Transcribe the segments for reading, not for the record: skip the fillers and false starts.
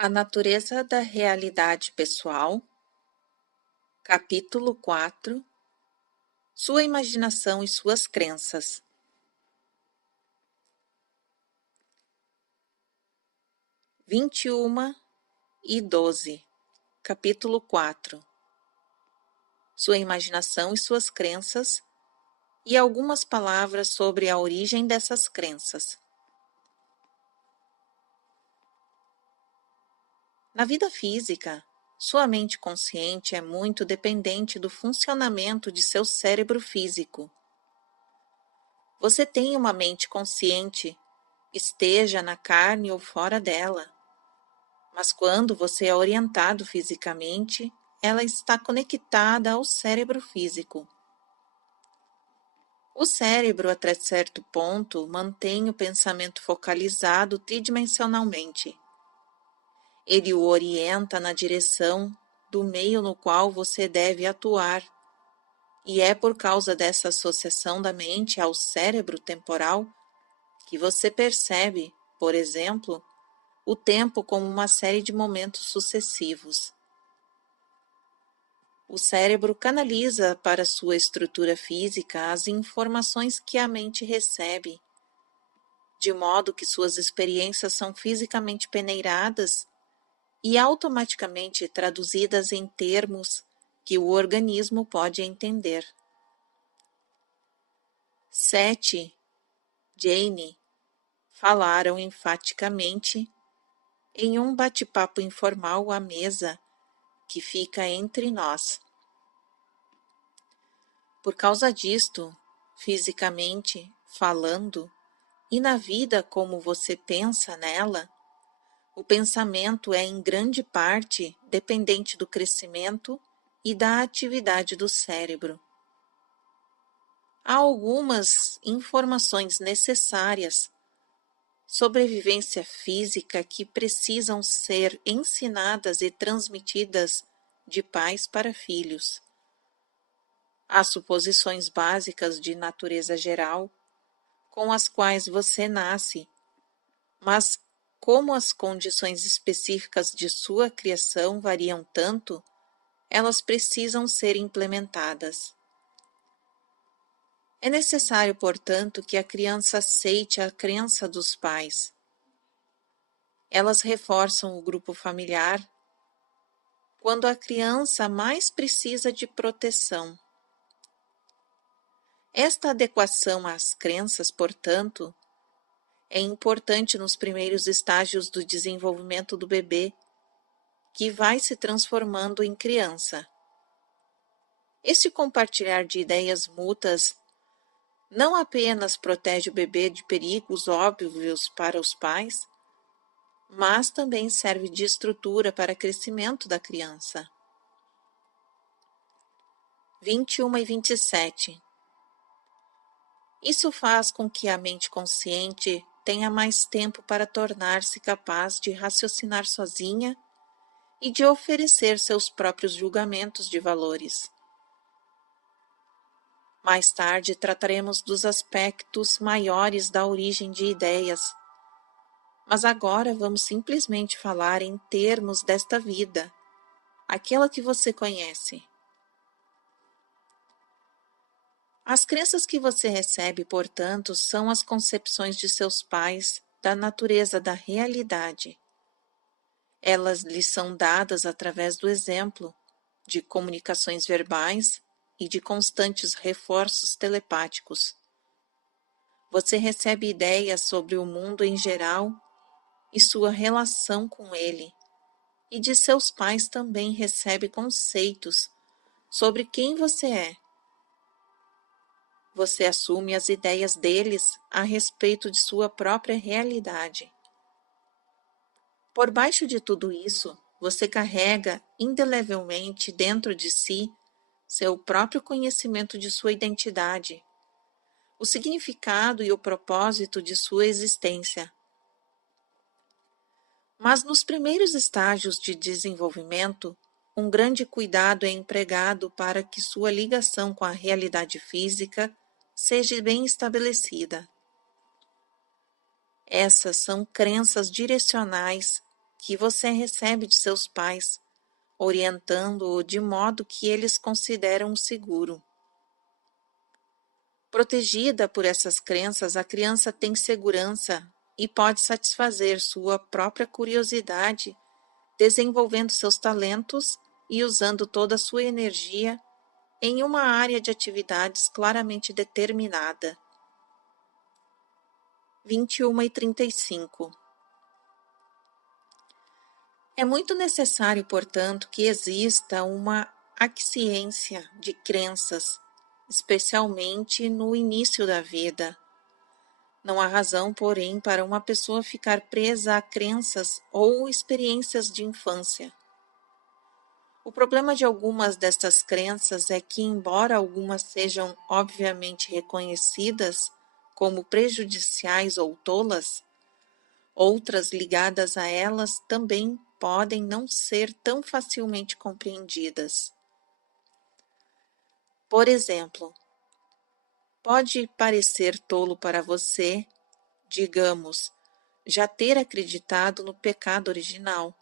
A natureza da realidade pessoal, capítulo 4. Sua imaginação e suas crenças. 21 e 12, capítulo 4. Sua imaginação e suas crenças, e algumas palavras sobre a origem dessas crenças. Na vida física, sua mente consciente é muito dependente do funcionamento de seu cérebro físico. Você tem uma mente consciente, esteja na carne ou fora dela. Mas quando você é orientado fisicamente, ela está conectada ao cérebro físico. O cérebro, até certo ponto, mantém o pensamento focalizado tridimensionalmente. Ele o orienta na direção do meio no qual você deve atuar, e é por causa dessa associação da mente ao cérebro temporal que você percebe, por exemplo, o tempo como uma série de momentos sucessivos. O cérebro canaliza para sua estrutura física as informações que a mente recebe, de modo que suas experiências são fisicamente peneiradas e automaticamente traduzidas em termos que o organismo pode entender. Seth, Jane falaram enfaticamente em um bate-papo informal à mesa que fica entre nós. Por causa disto, fisicamente falando, e na vida como você pensa nela, o pensamento é em grande parte dependente do crescimento e da atividade do cérebro. Há algumas informações necessárias sobre a vivência física que precisam ser ensinadas e transmitidas de pais para filhos. Há suposições básicas de natureza geral com as quais você nasce, mas como as condições específicas de sua criação variam tanto, elas precisam ser implementadas. É necessário, portanto, que a criança aceite a crença dos pais. Elas reforçam o grupo familiar quando a criança mais precisa de proteção. Esta adequação às crenças, portanto, é importante nos primeiros estágios do desenvolvimento do bebê, que vai se transformando em criança. Este compartilhar de ideias mútuas não apenas protege o bebê de perigos óbvios para os pais, mas também serve de estrutura para o crescimento da criança. 21 e 27. Isso faz com que a mente consciente tenha mais tempo para tornar-se capaz de raciocinar sozinha e de oferecer seus próprios julgamentos de valores. Mais tarde trataremos dos aspectos maiores da origem de ideias, mas agora vamos simplesmente falar em termos desta vida, aquela que você conhece. As crenças que você recebe, portanto, são as concepções de seus pais da natureza da realidade. Elas lhes são dadas através do exemplo, de comunicações verbais e de constantes reforços telepáticos. Você recebe ideias sobre o mundo em geral e sua relação com ele, e de seus pais também recebe conceitos sobre quem você é. Você assume as ideias deles a respeito de sua própria realidade. Por baixo de tudo isso, você carrega indelevelmente dentro de si seu próprio conhecimento de sua identidade, o significado e o propósito de sua existência. Mas nos primeiros estágios de desenvolvimento, um grande cuidado é empregado para que sua ligação com a realidade física seja bem estabelecida. Essas são crenças direcionais que você recebe de seus pais, orientando-o de modo que eles consideram seguro. Protegida por essas crenças, a criança tem segurança e pode satisfazer sua própria curiosidade, desenvolvendo seus talentos e usando toda a sua energia em uma área de atividades claramente determinada. 21:35. É muito necessário, portanto, que exista uma aquiescência de crenças, especialmente no início da vida. Não há razão, porém, para uma pessoa ficar presa a crenças ou experiências de infância. O problema de algumas destas crenças é que, embora algumas sejam obviamente reconhecidas como prejudiciais ou tolas, outras ligadas a elas também podem não ser tão facilmente compreendidas. Por exemplo, pode parecer tolo para você, digamos, já ter acreditado no pecado original.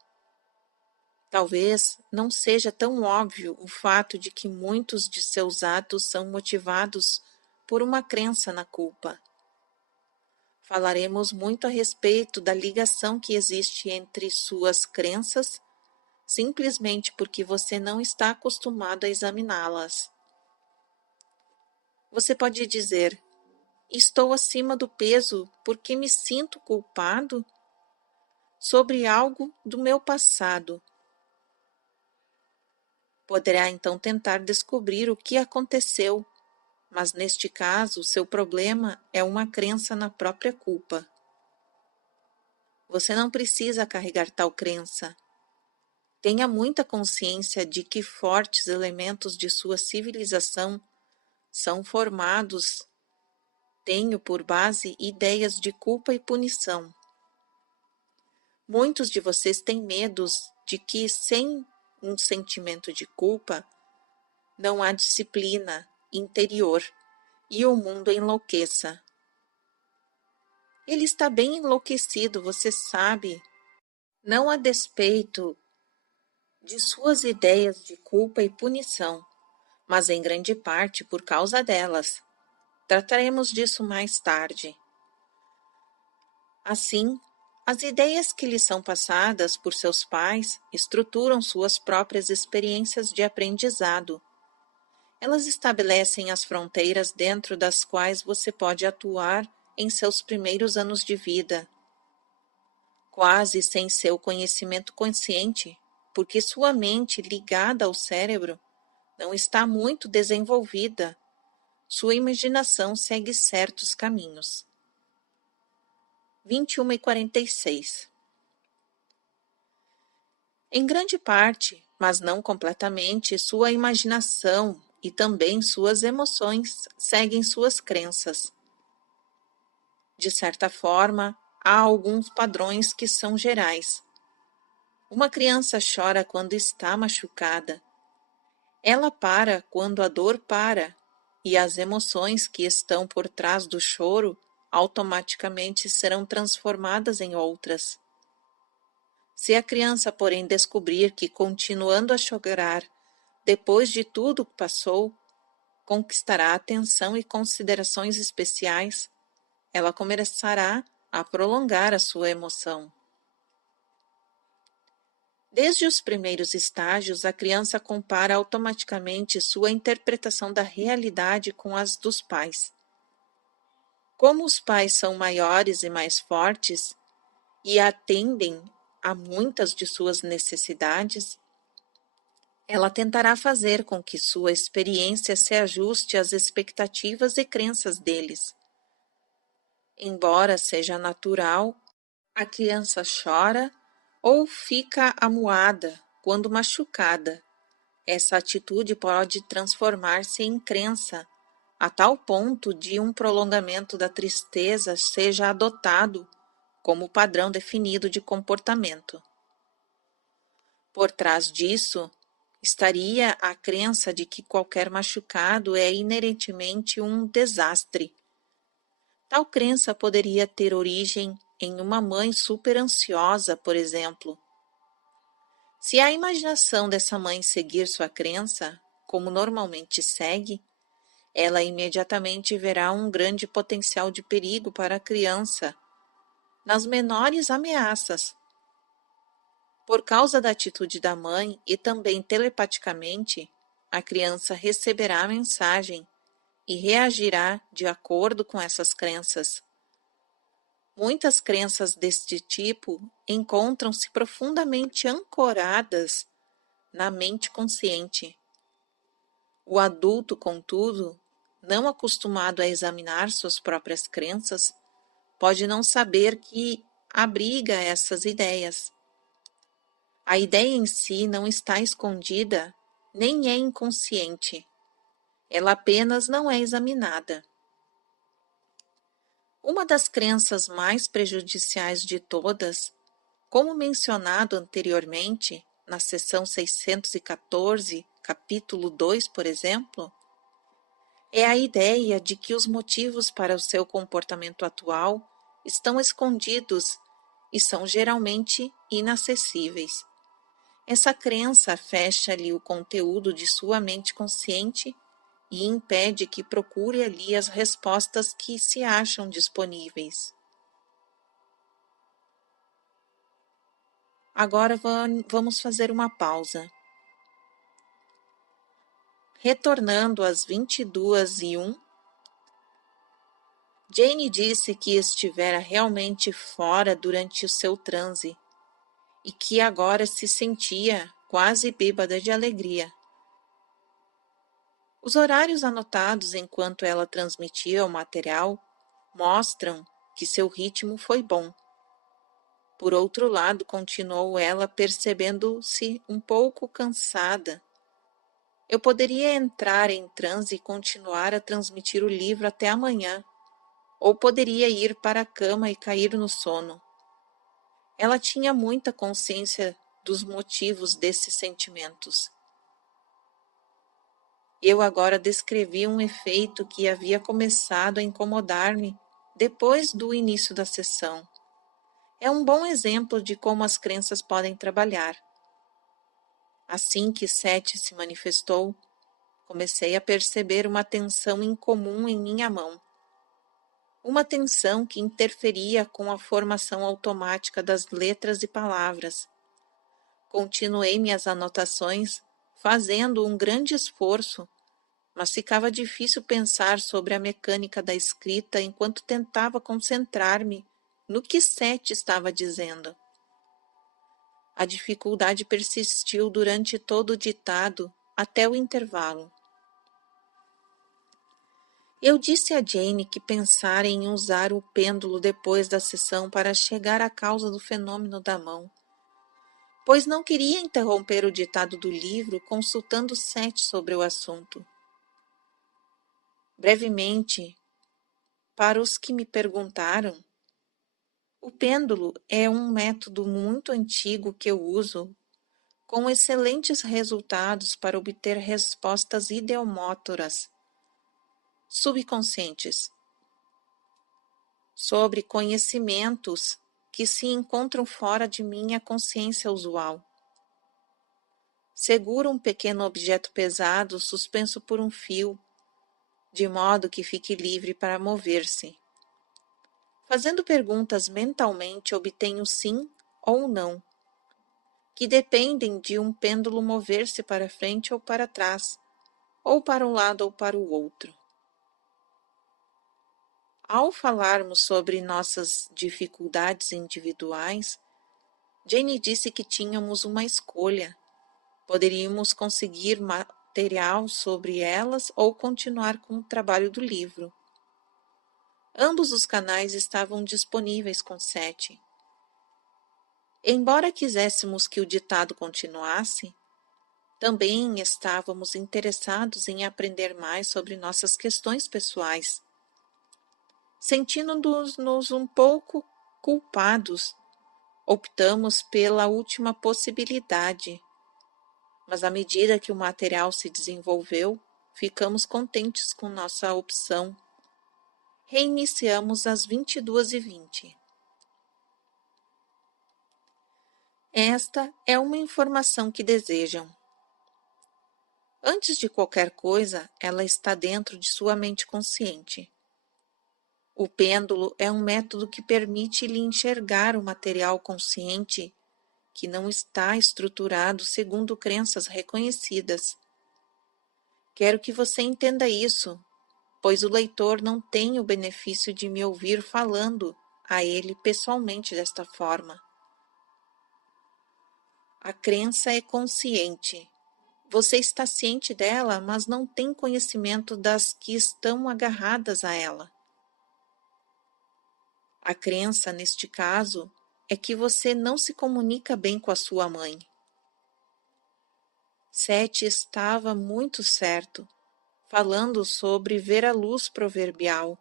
Talvez não seja tão óbvio o fato de que muitos de seus atos são motivados por uma crença na culpa. Falaremos muito a respeito da ligação que existe entre suas crenças, simplesmente porque você não está acostumado a examiná-las. Você pode dizer: estou acima do peso porque me sinto culpado sobre algo do meu passado. Poderá então tentar descobrir o que aconteceu, mas neste caso, seu problema é uma crença na própria culpa. Você não precisa carregar tal crença. Tenha muita consciência de que fortes elementos de sua civilização são formados, tenho por base ideias de culpa e punição. Muitos de vocês têm medos de que, sem um sentimento de culpa, não há disciplina interior e o mundo enlouqueça. Ele está bem enlouquecido, você sabe, não a despeito de suas ideias de culpa e punição, mas em grande parte por causa delas. Trataremos disso mais tarde. Assim, as ideias que lhe são passadas por seus pais estruturam suas próprias experiências de aprendizado. Elas estabelecem as fronteiras dentro das quais você pode atuar em seus primeiros anos de vida, quase sem seu conhecimento consciente, porque sua mente ligada ao cérebro não está muito desenvolvida. Sua imaginação segue certos caminhos. 21:46. Em grande parte, mas não completamente, sua imaginação e também suas emoções seguem suas crenças. De certa forma, há alguns padrões que são gerais. Uma criança chora quando está machucada. Ela para quando a dor para, e as emoções que estão por trás do choro automaticamente serão transformadas em outras. Se a criança, porém, descobrir que, continuando a chorar, depois de tudo que passou, conquistará atenção e considerações especiais, ela começará a prolongar a sua emoção. Desde os primeiros estágios, a criança compara automaticamente sua interpretação da realidade com as dos pais. Como os pais são maiores e mais fortes e atendem a muitas de suas necessidades, ela tentará fazer com que sua experiência se ajuste às expectativas e crenças deles. Embora seja natural, a criança chora ou fica amuada quando machucada. Essa atitude pode transformar-se em crença, a tal ponto de um prolongamento da tristeza seja adotado como padrão definido de comportamento. Por trás disso, estaria a crença de que qualquer machucado é inerentemente um desastre. Tal crença poderia ter origem em uma mãe super ansiosa, por exemplo, Se a imaginação dessa mãe seguir sua crença, como normalmente segue, ela imediatamente verá um grande potencial de perigo para a criança, nas menores ameaças. Por causa da atitude da mãe e também telepaticamente, a criança receberá a mensagem e reagirá de acordo com essas crenças. Muitas crenças deste tipo encontram-se profundamente ancoradas na mente consciente. O adulto, contudo, não acostumado a examinar suas próprias crenças, pode não saber que abriga essas ideias. A ideia em si não está escondida, nem é inconsciente. Ela apenas não é examinada. Uma das crenças mais prejudiciais de todas, como mencionado anteriormente, na seção 614, capítulo 2, por exemplo, é a ideia de que os motivos para o seu comportamento atual estão escondidos e são geralmente inacessíveis. Essa crença fecha-lhe o conteúdo de sua mente consciente e impede que procure ali as respostas que se acham disponíveis. Agora vamos fazer uma pausa. Retornando às 22h01, Jane disse que estivera realmente fora durante o seu transe e que agora se sentia quase bêbada de alegria. Os horários anotados enquanto ela transmitia o material mostram que seu ritmo foi bom. Por outro lado, continuou ela, percebendo-se um pouco cansada. Eu poderia entrar em transe e continuar a transmitir o livro até amanhã, ou poderia ir para a cama e cair no sono. Ela tinha muita consciência dos motivos desses sentimentos. Eu agora descrevi um efeito que havia começado a incomodar-me depois do início da sessão. É um bom exemplo de como as crenças podem trabalhar. Assim que Sete se manifestou, comecei a perceber uma tensão incomum em minha mão. Uma tensão que interferia com a formação automática das letras e palavras. Continuei minhas anotações, fazendo um grande esforço, mas ficava difícil pensar sobre a mecânica da escrita enquanto tentava concentrar-me no que Sete estava dizendo. A dificuldade persistiu durante todo o ditado, até o intervalo. Eu disse a Jane que pensara em usar o pêndulo depois da sessão para chegar à causa do fenômeno da mão, pois não queria interromper o ditado do livro consultando Sete sobre o assunto. Brevemente, para os que me perguntaram, o pêndulo é um método muito antigo que eu uso com excelentes resultados para obter respostas ideomótoras subconscientes sobre conhecimentos que se encontram fora de minha consciência usual. Seguro um pequeno objeto pesado suspenso por um fio, de modo que fique livre para mover-se. Fazendo perguntas mentalmente, obtenho sim ou não, que dependem de um pêndulo mover-se para frente ou para trás, ou para um lado ou para o outro. Ao falarmos sobre nossas dificuldades individuais, Jane disse que tínhamos uma escolha. Poderíamos conseguir material sobre elas ou continuar com o trabalho do livro. Ambos os canais estavam disponíveis com Sete. Embora quiséssemos que o ditado continuasse, também estávamos interessados em aprender mais sobre nossas questões pessoais. Sentindo-nos um pouco culpados, optamos pela última possibilidade, mas à medida que o material se desenvolveu, ficamos contentes com nossa opção. Reiniciamos às 22h20. Esta é uma informação que desejam. Antes de qualquer coisa, ela está dentro de sua mente consciente. O pêndulo é um método que permite-lhe enxergar o material consciente que não está estruturado segundo crenças reconhecidas. Quero que você entenda isso, pois o leitor não tem o benefício de me ouvir falando a ele pessoalmente desta forma. A crença é consciente. Você está ciente dela, mas não tem conhecimento das que estão agarradas a ela. A crença, neste caso, é que você não se comunica bem com a sua mãe. Sete estava muito certo, falando sobre ver a luz proverbial.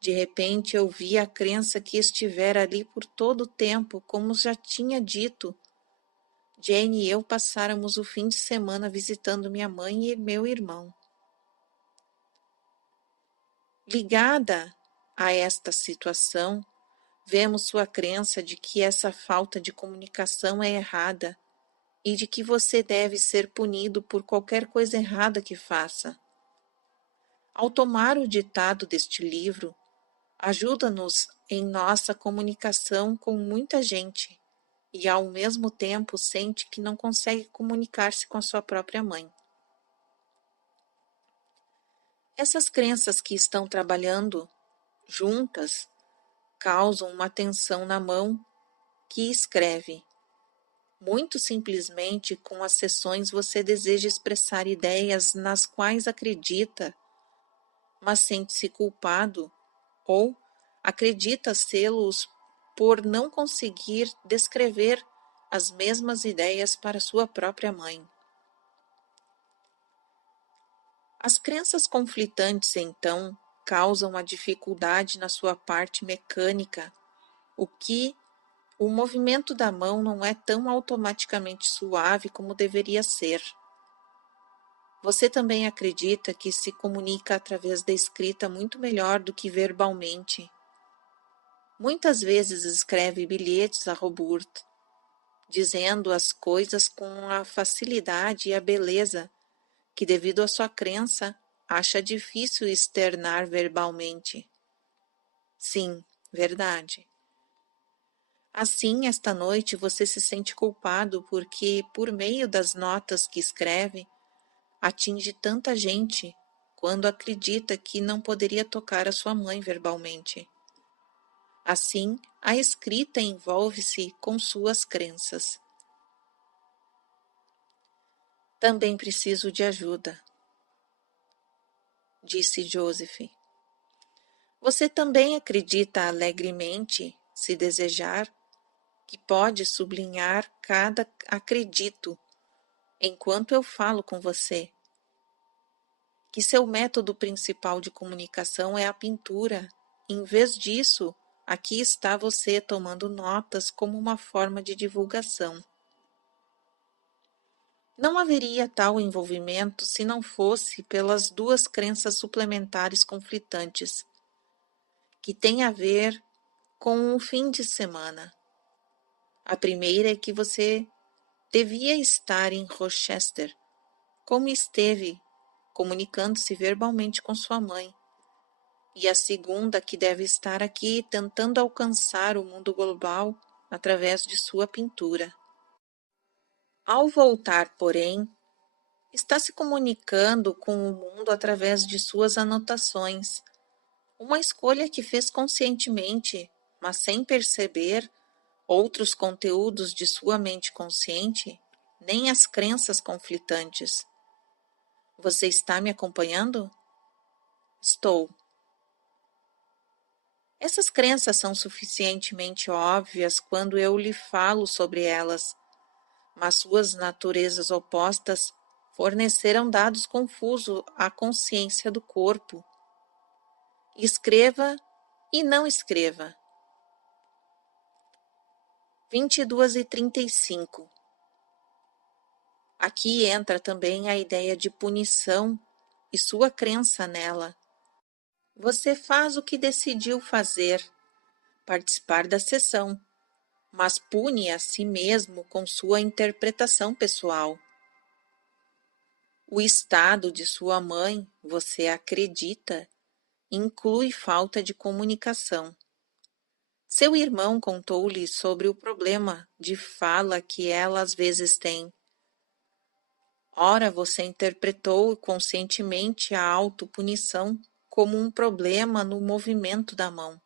De repente eu vi a crença que estivera ali por todo o tempo, como já tinha dito. Jane e eu passáramos o fim de semana visitando minha mãe e meu irmão. Ligada a esta situação, vemos sua crença de que essa falta de comunicação é errada e de que você deve ser punido por qualquer coisa errada que faça. Ao tomar o ditado deste livro, ajuda-nos em nossa comunicação com muita gente e ao mesmo tempo sente que não consegue comunicar-se com a sua própria mãe. Essas crenças que estão trabalhando juntas causam uma tensão na mão que escreve. Muito simplesmente, com as sessões você deseja expressar ideias nas quais acredita, mas sente-se culpado ou acredita sê-los por não conseguir descrever as mesmas ideias para sua própria mãe. As crenças conflitantes, então, causam a dificuldade na sua parte mecânica, o movimento da mão não é tão automaticamente suave como deveria ser. Você também acredita que se comunica através da escrita muito melhor do que verbalmente. Muitas vezes escreve bilhetes a Robert, dizendo as coisas com a facilidade e a beleza que, devido à sua crença, acha difícil externar verbalmente. Sim, verdade. Assim, esta noite você se sente culpado porque, por meio das notas que escreve, atinge tanta gente quando acredita que não poderia tocar a sua mãe verbalmente. Assim, a escrita envolve-se com suas crenças. Também preciso de ajuda, disse Joseph. Você também acredita alegremente, se desejar, que pode sublinhar cada acredito enquanto eu falo com você, que seu método principal de comunicação é a pintura. Em vez disso, aqui está você tomando notas como uma forma de divulgação. Não haveria tal envolvimento se não fosse pelas duas crenças suplementares conflitantes, que têm a ver com o fim de semana. A primeira é que você devia estar em Rochester, como esteve, comunicando-se verbalmente com sua mãe. E a segunda que deve estar aqui tentando alcançar o mundo global através de sua pintura. Ao voltar, porém, está se comunicando com o mundo através de suas anotações, uma escolha que fez conscientemente, mas sem perceber outros conteúdos de sua mente consciente, nem as crenças conflitantes. Você está me acompanhando? Estou. Essas crenças são suficientemente óbvias quando eu lhe falo sobre elas, mas suas naturezas opostas forneceram dados confusos à consciência do corpo. Escreva e não escreva. 22:35. Aqui entra também a ideia de punição e sua crença nela. Você faz o que decidiu fazer, participar da sessão, mas pune a si mesmo com sua interpretação pessoal. O estado de sua mãe, você acredita, inclui falta de comunicação. Seu irmão contou-lhe sobre o problema de fala que ela às vezes tem. Ora, você interpretou conscientemente a autopunição como um problema no movimento da mão.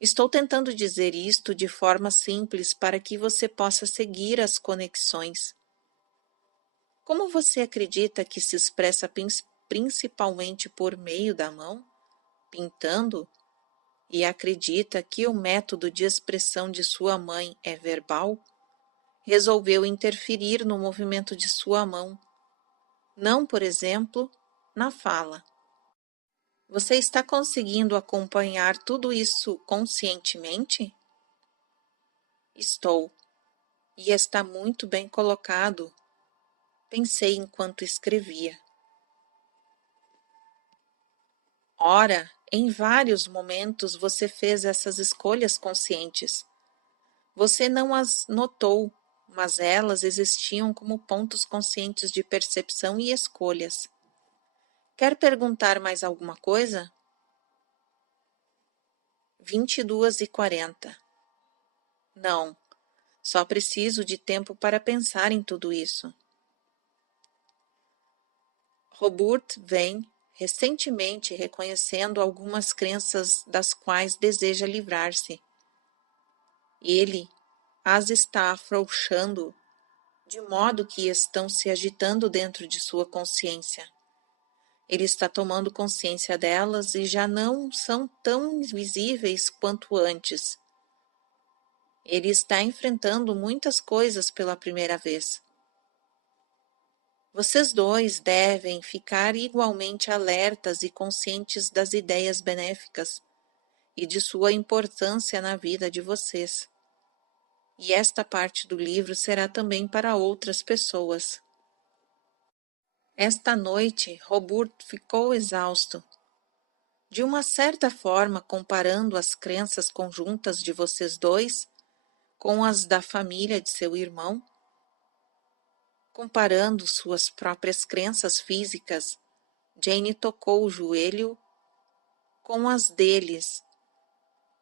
Estou tentando dizer isto de forma simples para que você possa seguir as conexões. Como você acredita que se expressa principalmente por meio da mão, pintando, e acredita que o método de expressão de sua mãe é verbal, resolveu interferir no movimento de sua mão, não, por exemplo, na fala. Você está conseguindo acompanhar tudo isso conscientemente? Estou, e está muito bem colocado, pensei enquanto escrevia. Ora, em vários momentos você fez essas escolhas conscientes. Você não as notou, mas elas existiam como pontos conscientes de percepção e escolhas. Quer perguntar mais alguma coisa? 22h40. Não, só preciso de tempo para pensar em tudo isso. Robert vem recentemente reconhecendo algumas crenças das quais deseja livrar-se. Ele as está afrouxando, de modo que estão se agitando dentro de sua consciência. Ele está tomando consciência delas e já não são tão visíveis quanto antes. Ele está enfrentando muitas coisas pela primeira vez. Vocês dois devem ficar igualmente alertas e conscientes das ideias benéficas e de sua importância na vida de vocês. E esta parte do livro será também para outras pessoas. Esta noite, Robert ficou exausto. De uma certa forma, comparando as crenças conjuntas de vocês dois com as da família de seu irmão, comparando suas próprias crenças físicas, Jane tocou o joelho com as deles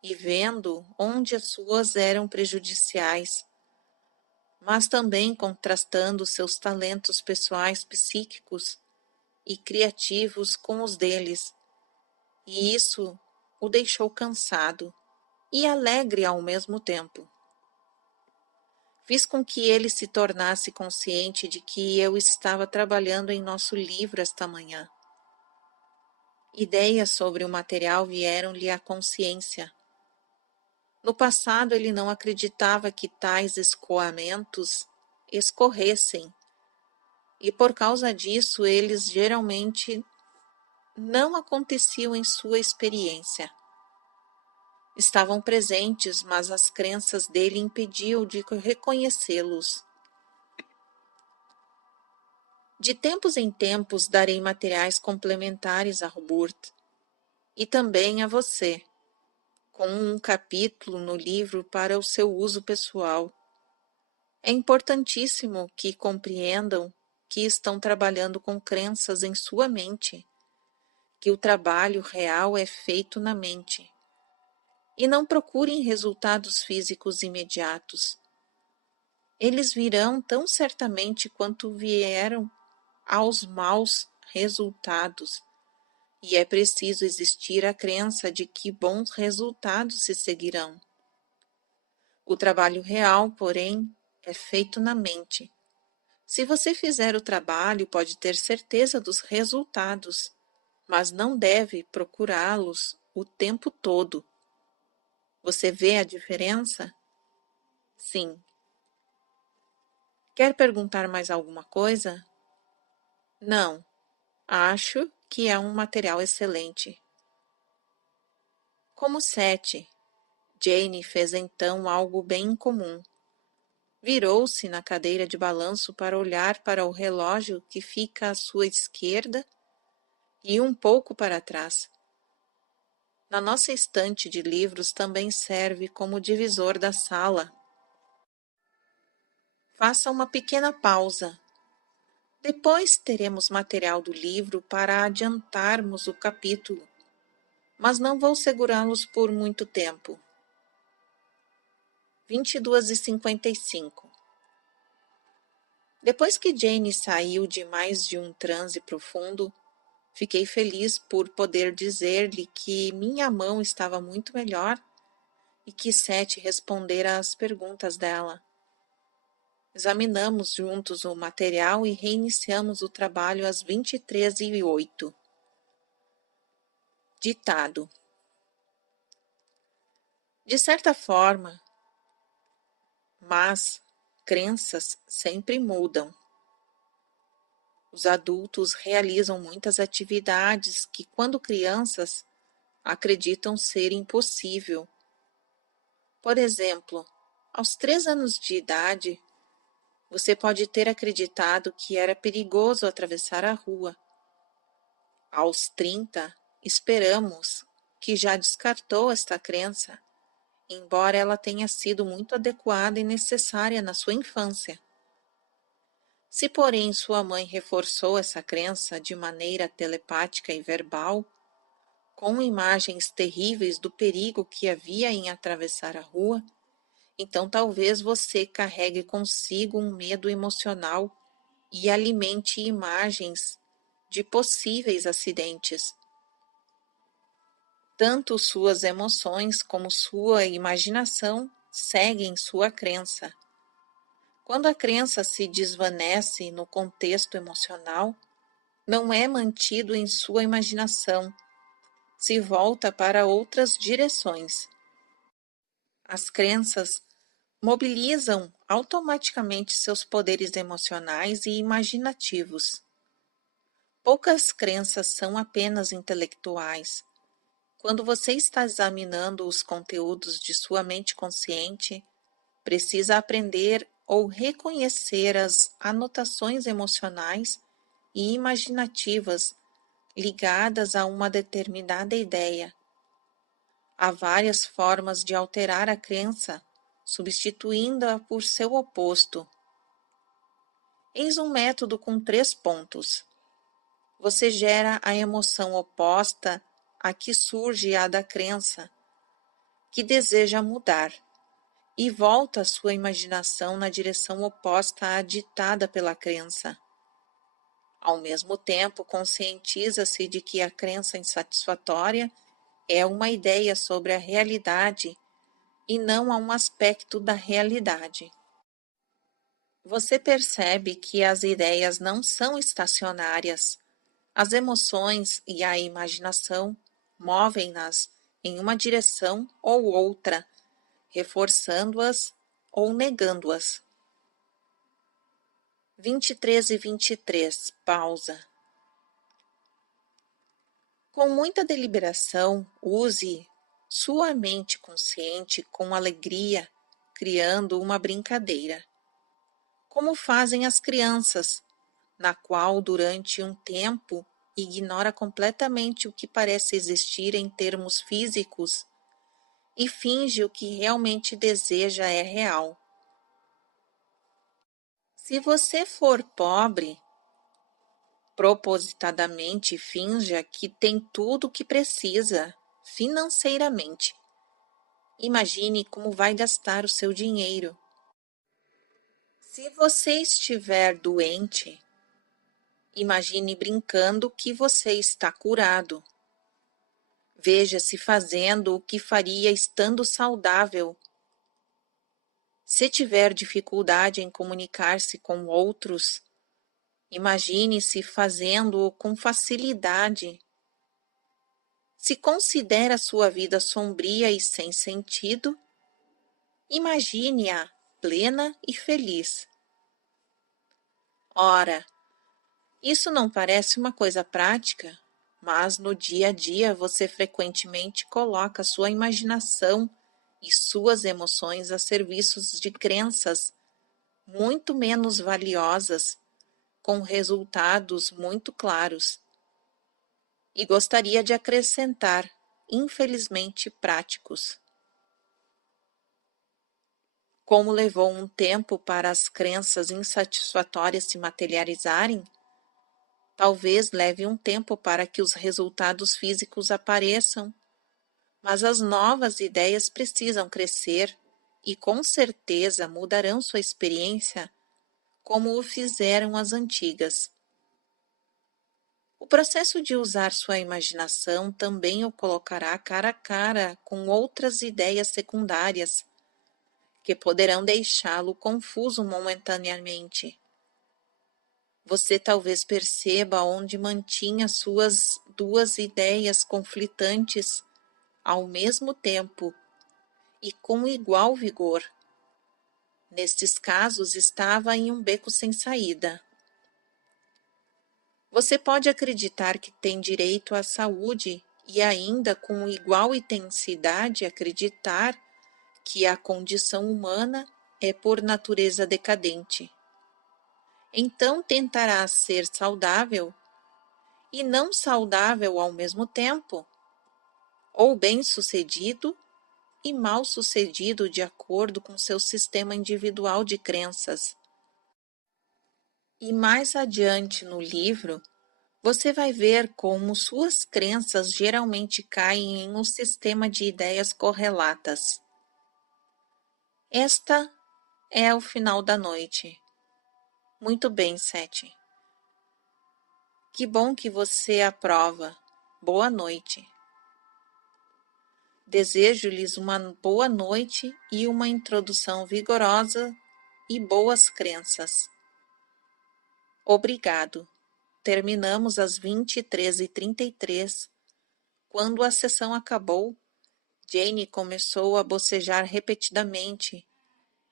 e vendo onde as suas eram prejudiciais, mas também contrastando seus talentos pessoais psíquicos e criativos com os deles, e isso o deixou cansado e alegre ao mesmo tempo. Fiz com que ele se tornasse consciente de que eu estava trabalhando em nosso livro esta manhã. Ideias sobre o material vieram-lhe à consciência. No passado ele não acreditava que tais escoamentos escorressem, e por causa disso eles geralmente não aconteciam em sua experiência. Estavam presentes, mas as crenças dele impediam de reconhecê-los. De tempos em tempos darei materiais complementares a Robert e também a você, com um capítulo no livro para o seu uso pessoal. É importantíssimo que compreendam que estão trabalhando com crenças em sua mente, que o trabalho real é feito na mente. E não procurem resultados físicos imediatos. Eles virão tão certamente quanto vieram aos maus resultados, e é preciso existir a crença de que bons resultados se seguirão. O trabalho real, porém, é feito na mente. Se você fizer o trabalho, pode ter certeza dos resultados, mas não deve procurá-los o tempo todo. Você vê a diferença? Sim. Quer perguntar mais alguma coisa? Não. Acho que é um material excelente. Como Sete, Jane fez então algo bem incomum. Virou-se na cadeira de balanço para olhar para o relógio que fica à sua esquerda e um pouco para trás. Na nossa estante de livros também serve como divisor da sala. Faça uma pequena pausa. Depois teremos material do livro para adiantarmos o capítulo, mas não vou segurá-los por muito tempo. 22h55. Depois que Jane saiu de mais de um transe profundo, fiquei feliz por poder dizer-lhe que minha mão estava muito melhor e que Seth respondera às perguntas dela. Examinamos juntos o material e reiniciamos o trabalho às 23h08. Ditado. De certa forma, mas crenças sempre mudam. Os adultos realizam muitas atividades que, quando crianças, acreditam ser impossível. Por exemplo, aos 3 anos de idade, você pode ter acreditado que era perigoso atravessar a rua. Aos 30, esperamos que já descartou esta crença, embora ela tenha sido muito adequada e necessária na sua infância. Se, porém, sua mãe reforçou essa crença de maneira telepática e verbal, com imagens terríveis do perigo que havia em atravessar a rua, então talvez você carregue consigo um medo emocional e alimente imagens de possíveis acidentes. Tanto suas emoções como sua imaginação seguem sua crença. Quando a crença se desvanece no contexto emocional, não é mantido em sua imaginação, se volta para outras direções. As crenças mobilizam automaticamente seus poderes emocionais e imaginativos. Poucas crenças são apenas intelectuais. Quando você está examinando os conteúdos de sua mente consciente, precisa aprender ou reconhecer as anotações emocionais e imaginativas ligadas a uma determinada ideia. Há várias formas de alterar a crença, substituindo-a por seu oposto. Eis um método com 3 pontos. Você gera a emoção oposta a que surge a da crença, que deseja mudar, e volta a sua imaginação na direção oposta à ditada pela crença. Ao mesmo tempo, conscientiza-se de que a crença insatisfatória é uma ideia sobre a realidade e não a um aspecto da realidade. Você percebe que as ideias não são estacionárias. As emoções e a imaginação movem-nas em uma direção ou outra, reforçando-as ou negando-as. 23h23. Pausa. Com muita deliberação, use sua mente consciente com alegria, criando uma brincadeira. Como fazem as crianças, na qual, durante um tempo, ignora completamente o que parece existir em termos físicos e finge o que realmente deseja é real. Se você for pobre, propositadamente finja que tem tudo o que precisa financeiramente. Imagine como vai gastar o seu dinheiro. Se você estiver doente, imagine brincando que você está curado. Veja-se fazendo o que faria estando saudável. Se tiver dificuldade em comunicar-se com outros, imagine-se fazendo-o com facilidade. Se considera sua vida sombria e sem sentido, imagine-a plena e feliz. Ora, isso não parece uma coisa prática, mas no dia a dia você frequentemente coloca sua imaginação e suas emoções a serviços de crenças muito menos valiosas, com resultados muito claros. E gostaria de acrescentar infelizmente práticos. Como levou um tempo para as crenças insatisfatórias se materializarem, talvez leve um tempo para que os resultados físicos apareçam, mas as novas ideias precisam crescer e com certeza mudarão sua experiência como o fizeram as antigas. O processo de usar sua imaginação também o colocará cara a cara com outras ideias secundárias, que poderão deixá-lo confuso momentaneamente. Você talvez perceba onde mantinha suas duas ideias conflitantes ao mesmo tempo e com igual vigor. Nestes casos, estava em um beco sem saída. Você pode acreditar que tem direito à saúde e ainda com igual intensidade acreditar que a condição humana é por natureza decadente. Então tentará ser saudável e não saudável ao mesmo tempo, ou bem-sucedido e mal-sucedido de acordo com seu sistema individual de crenças. E mais adiante no livro, você vai ver como suas crenças geralmente caem em um sistema de ideias correlatas. Esta é o final da noite. Muito bem, 7. Que bom que você aprova. Boa noite. Desejo-lhes uma boa noite e uma introdução vigorosa e boas crenças. Obrigado. Terminamos às 23h33. Quando a sessão acabou, Jane começou a bocejar repetidamente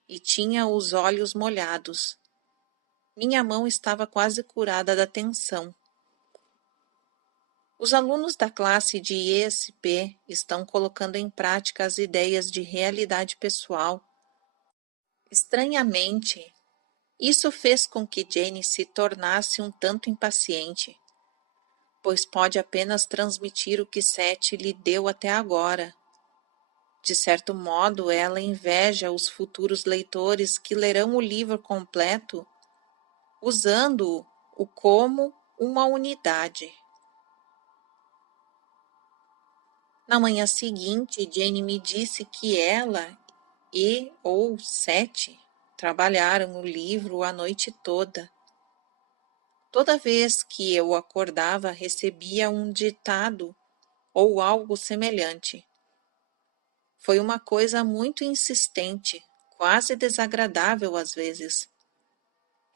e tinha os olhos molhados. Minha mão estava quase curada da tensão. Os alunos da classe de ESP estão colocando em prática as ideias de realidade pessoal. Estranhamente, isso fez com que Jane se tornasse um tanto impaciente, pois pode apenas transmitir o que Seth lhe deu até agora. De certo modo, ela inveja os futuros leitores que lerão o livro completo, usando-o como uma unidade. Na manhã seguinte, Jane me disse que ela ou Seth trabalharam o livro a noite toda. Toda vez que eu acordava, recebia um ditado ou algo semelhante. Foi uma coisa muito insistente, quase desagradável às vezes.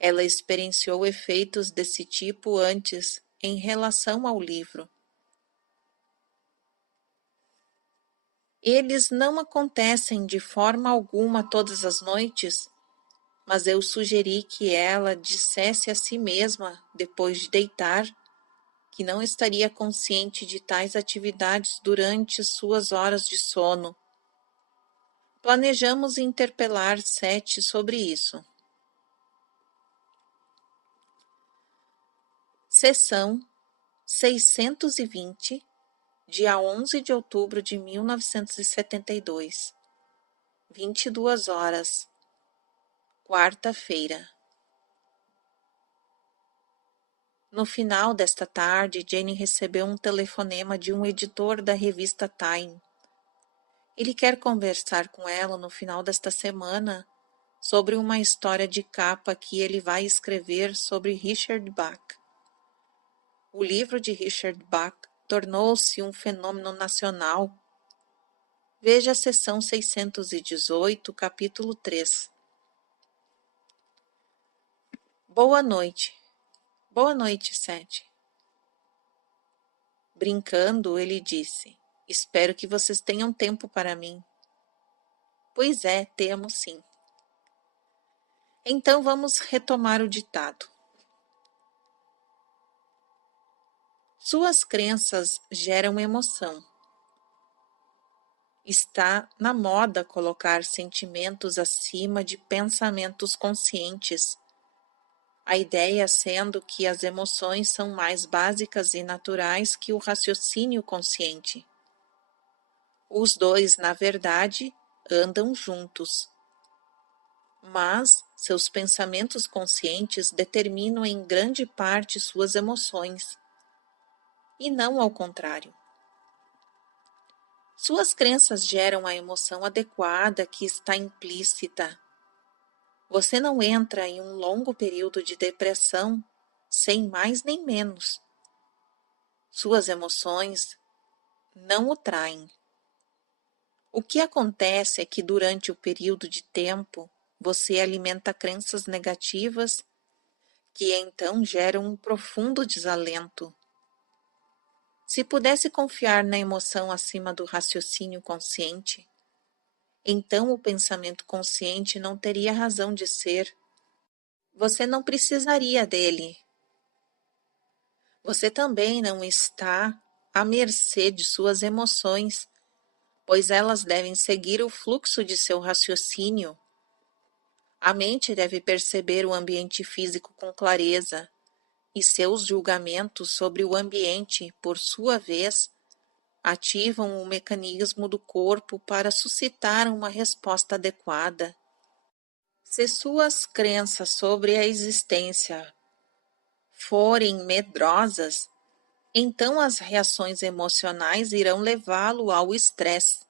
Ela experienciou efeitos desse tipo antes, em relação ao livro. Eles não acontecem de forma alguma todas as noites, mas eu sugeri que ela dissesse a si mesma, depois de deitar, que não estaria consciente de tais atividades durante suas horas de sono. Planejamos interpelar Seth sobre isso. Sessão 620, dia 11 de outubro de 1972, 22 horas, quarta-feira. No final desta tarde, Jane recebeu um telefonema de um editor da revista Time. Ele quer conversar com ela no final desta semana sobre uma história de capa que ele vai escrever sobre Richard Bach. O livro de Richard Bach tornou-se um fenômeno nacional. Veja a seção 618, capítulo 3. Boa noite. Boa noite, Seth. Brincando, ele disse, espero que vocês tenham tempo para mim. Pois é, temos sim. Então vamos retomar o ditado. Suas crenças geram emoção. Está na moda colocar sentimentos acima de pensamentos conscientes. A ideia sendo que as emoções são mais básicas e naturais que o raciocínio consciente. Os dois, na verdade, andam juntos. Mas seus pensamentos conscientes determinam em grande parte suas emoções, e não ao contrário. Suas crenças geram a emoção adequada que está implícita. Você não entra em um longo período de depressão sem mais nem menos. Suas emoções não o traem. O que acontece é que durante o período de tempo, você alimenta crenças negativas que então geram um profundo desalento. Se pudesse confiar na emoção acima do raciocínio consciente, então o pensamento consciente não teria razão de ser. Você não precisaria dele. Você também não está à mercê de suas emoções, pois elas devem seguir o fluxo de seu raciocínio. A mente deve perceber o ambiente físico com clareza, e seus julgamentos sobre o ambiente, por sua vez, ativam o mecanismo do corpo para suscitar uma resposta adequada. Se suas crenças sobre a existência forem medrosas, então as reações emocionais irão levá-lo ao estresse.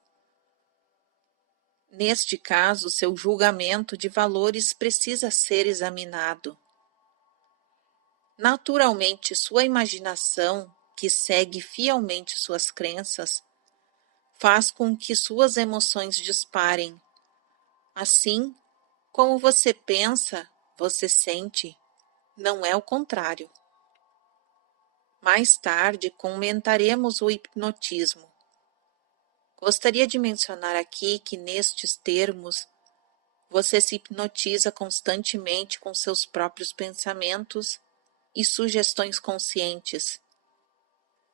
Neste caso, seu julgamento de valores precisa ser examinado. Naturalmente, sua imaginação, que segue fielmente suas crenças, faz com que suas emoções disparem. Assim, como você pensa, você sente, não é o contrário. Mais tarde comentaremos o hipnotismo. Gostaria de mencionar aqui que nestes termos, você se hipnotiza constantemente com seus próprios pensamentos e sugestões conscientes.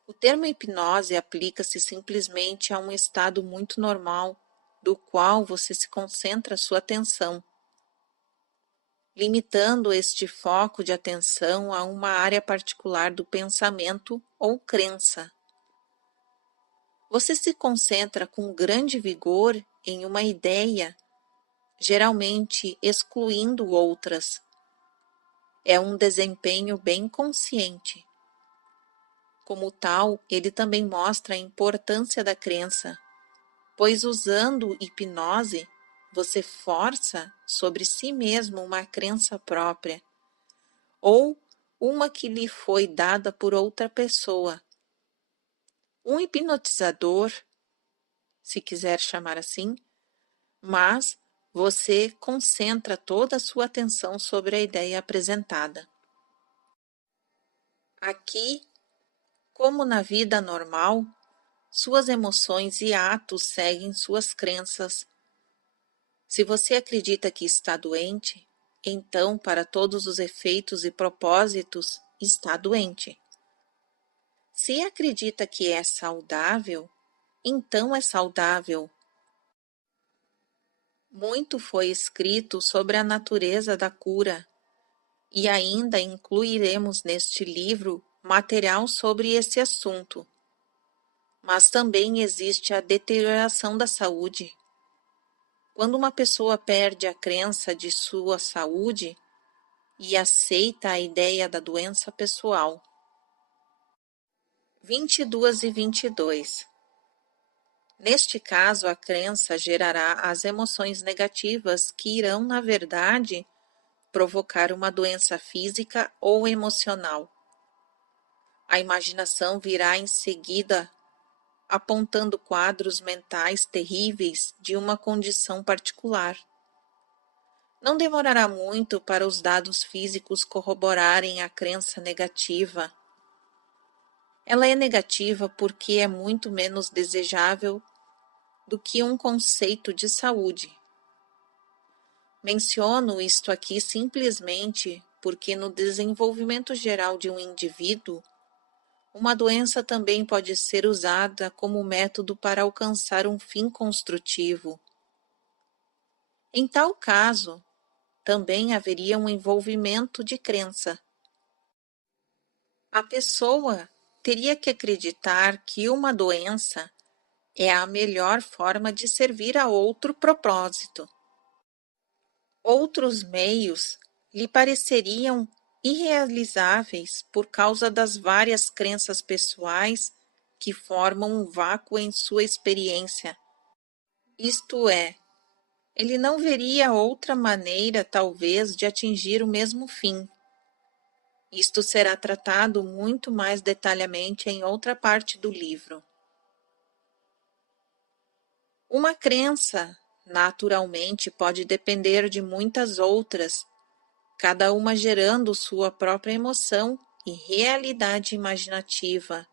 O termo hipnose aplica-se simplesmente a um estado muito normal, do qual você se concentra sua atenção, limitando este foco de atenção a uma área particular do pensamento ou crença. Você se concentra com grande vigor em uma ideia, geralmente excluindo outras. É um desempenho bem consciente. Como tal, ele também mostra a importância da crença, pois usando hipnose, você força sobre si mesmo uma crença própria, ou uma que lhe foi dada por outra pessoa. Um hipnotizador, se quiser chamar assim, mas você concentra toda a sua atenção sobre a ideia apresentada. Aqui, como na vida normal, suas emoções e atos seguem suas crenças. Se você acredita que está doente, então, para todos os efeitos e propósitos, está doente. Se acredita que é saudável, então é saudável. Muito foi escrito sobre a natureza da cura, e ainda incluiremos neste livro material sobre esse assunto. Mas também existe a deterioração da saúde. Quando uma pessoa perde a crença de sua saúde e aceita a ideia da doença pessoal. 22 e 22. Neste caso, a crença gerará as emoções negativas que irão, na verdade, provocar uma doença física ou emocional. A imaginação virá em seguida apontando quadros mentais terríveis de uma condição particular. Não demorará muito para os dados físicos corroborarem a crença negativa. Ela é negativa porque é muito menos desejável do que um conceito de saúde. Menciono isto aqui simplesmente porque no desenvolvimento geral de um indivíduo, uma doença também pode ser usada como método para alcançar um fim construtivo. Em tal caso, também haveria um envolvimento de crença. A pessoa teria que acreditar que uma doença é a melhor forma de servir a outro propósito. Outros meios lhe pareceriam irrealizáveis por causa das várias crenças pessoais que formam um vácuo em sua experiência. Isto é, ele não veria outra maneira, talvez, de atingir o mesmo fim. Isto será tratado muito mais detalhadamente em outra parte do livro. Uma crença, naturalmente, pode depender de muitas outras, cada uma gerando sua própria emoção e realidade imaginativa.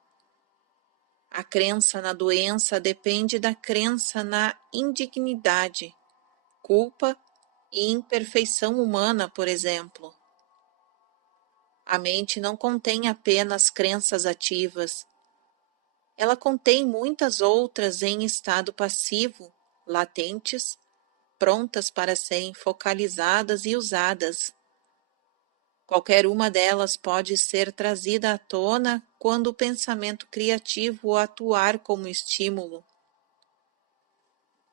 A crença na doença depende da crença na indignidade, culpa e imperfeição humana, por exemplo. A mente não contém apenas crenças ativas. Ela contém muitas outras em estado passivo, latentes, prontas para serem focalizadas e usadas. Qualquer uma delas pode ser trazida à tona quando o pensamento criativo atuar como estímulo.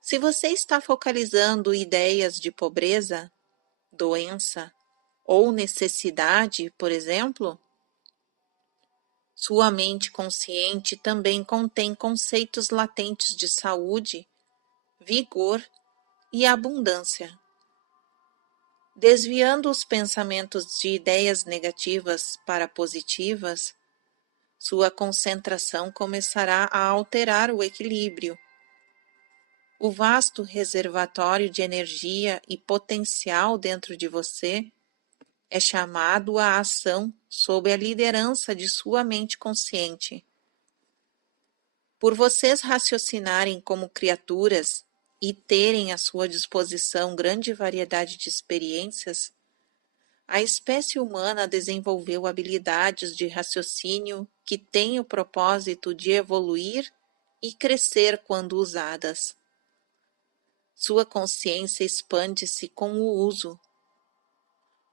Se você está focalizando ideias de pobreza, doença ou necessidade, por exemplo, sua mente consciente também contém conceitos latentes de saúde, vigor e abundância. Desviando os pensamentos de ideias negativas para positivas, sua concentração começará a alterar o equilíbrio. O vasto reservatório de energia e potencial dentro de você é chamado à ação sob a liderança de sua mente consciente. Por vocês raciocinarem como criaturas e terem à sua disposição grande variedade de experiências, a espécie humana desenvolveu habilidades de raciocínio que têm o propósito de evoluir e crescer quando usadas. Sua consciência expande-se com o uso.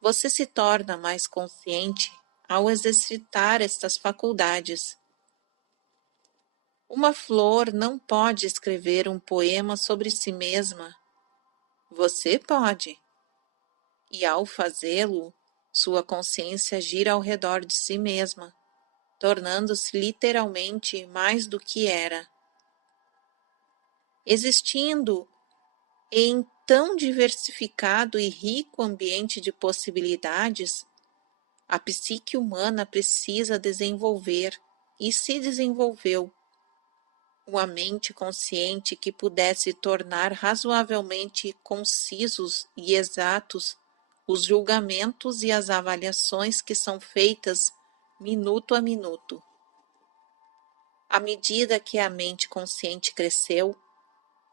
Você se torna mais consciente ao exercitar estas faculdades. Uma flor não pode escrever um poema sobre si mesma. Você pode. E ao fazê-lo, sua consciência gira ao redor de si mesma, tornando-se literalmente mais do que era. Existindo em tão diversificado e rico ambiente de possibilidades, a psique humana precisa desenvolver e se desenvolveu uma mente consciente que pudesse tornar razoavelmente concisos e exatos os julgamentos e as avaliações que são feitas minuto a minuto. À medida que a mente consciente cresceu,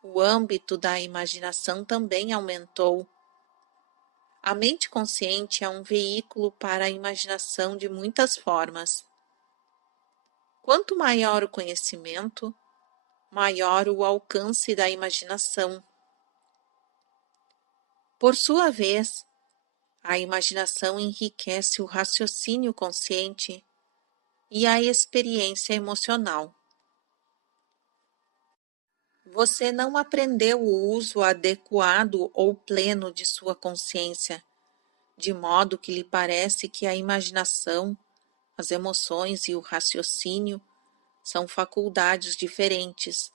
o âmbito da imaginação também aumentou. A mente consciente é um veículo para a imaginação de muitas formas. Quanto maior o conhecimento, maior o alcance da imaginação. Por sua vez, a imaginação enriquece o raciocínio consciente e a experiência emocional. Você não aprendeu o uso adequado ou pleno de sua consciência, de modo que lhe parece que a imaginação, as emoções e o raciocínio são faculdades diferentes,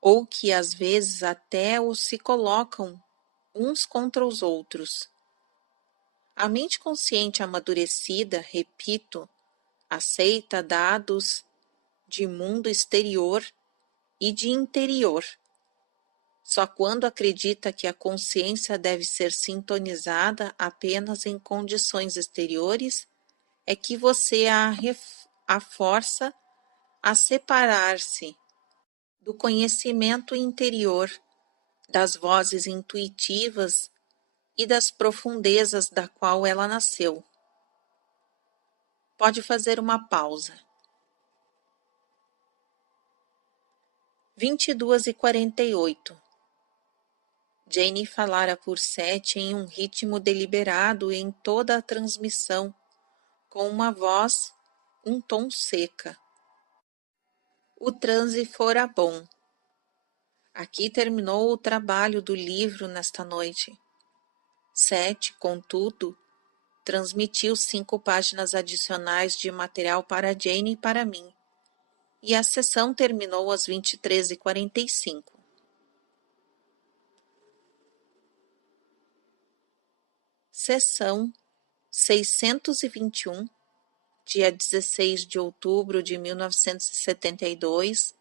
ou que às vezes até os se colocam uns contra os outros. A mente consciente amadurecida, repito, aceita dados de mundo exterior e de interior. Só quando acredita que a consciência deve ser sintonizada apenas em condições exteriores é que você a força a separar-se do conhecimento interior, das vozes intuitivas e das profundezas da qual ela nasceu. Pode fazer uma pausa. 22h48. Jane falara por 7 em um ritmo deliberado em toda a transmissão, com uma voz, um tom seca. O transe fora bom. Aqui terminou o trabalho do livro nesta noite. Sete, contudo, transmitiu 5 páginas adicionais de material para Jane e para mim, e a sessão terminou às 23h45. Sessão 621, dia 16 de outubro de 1972,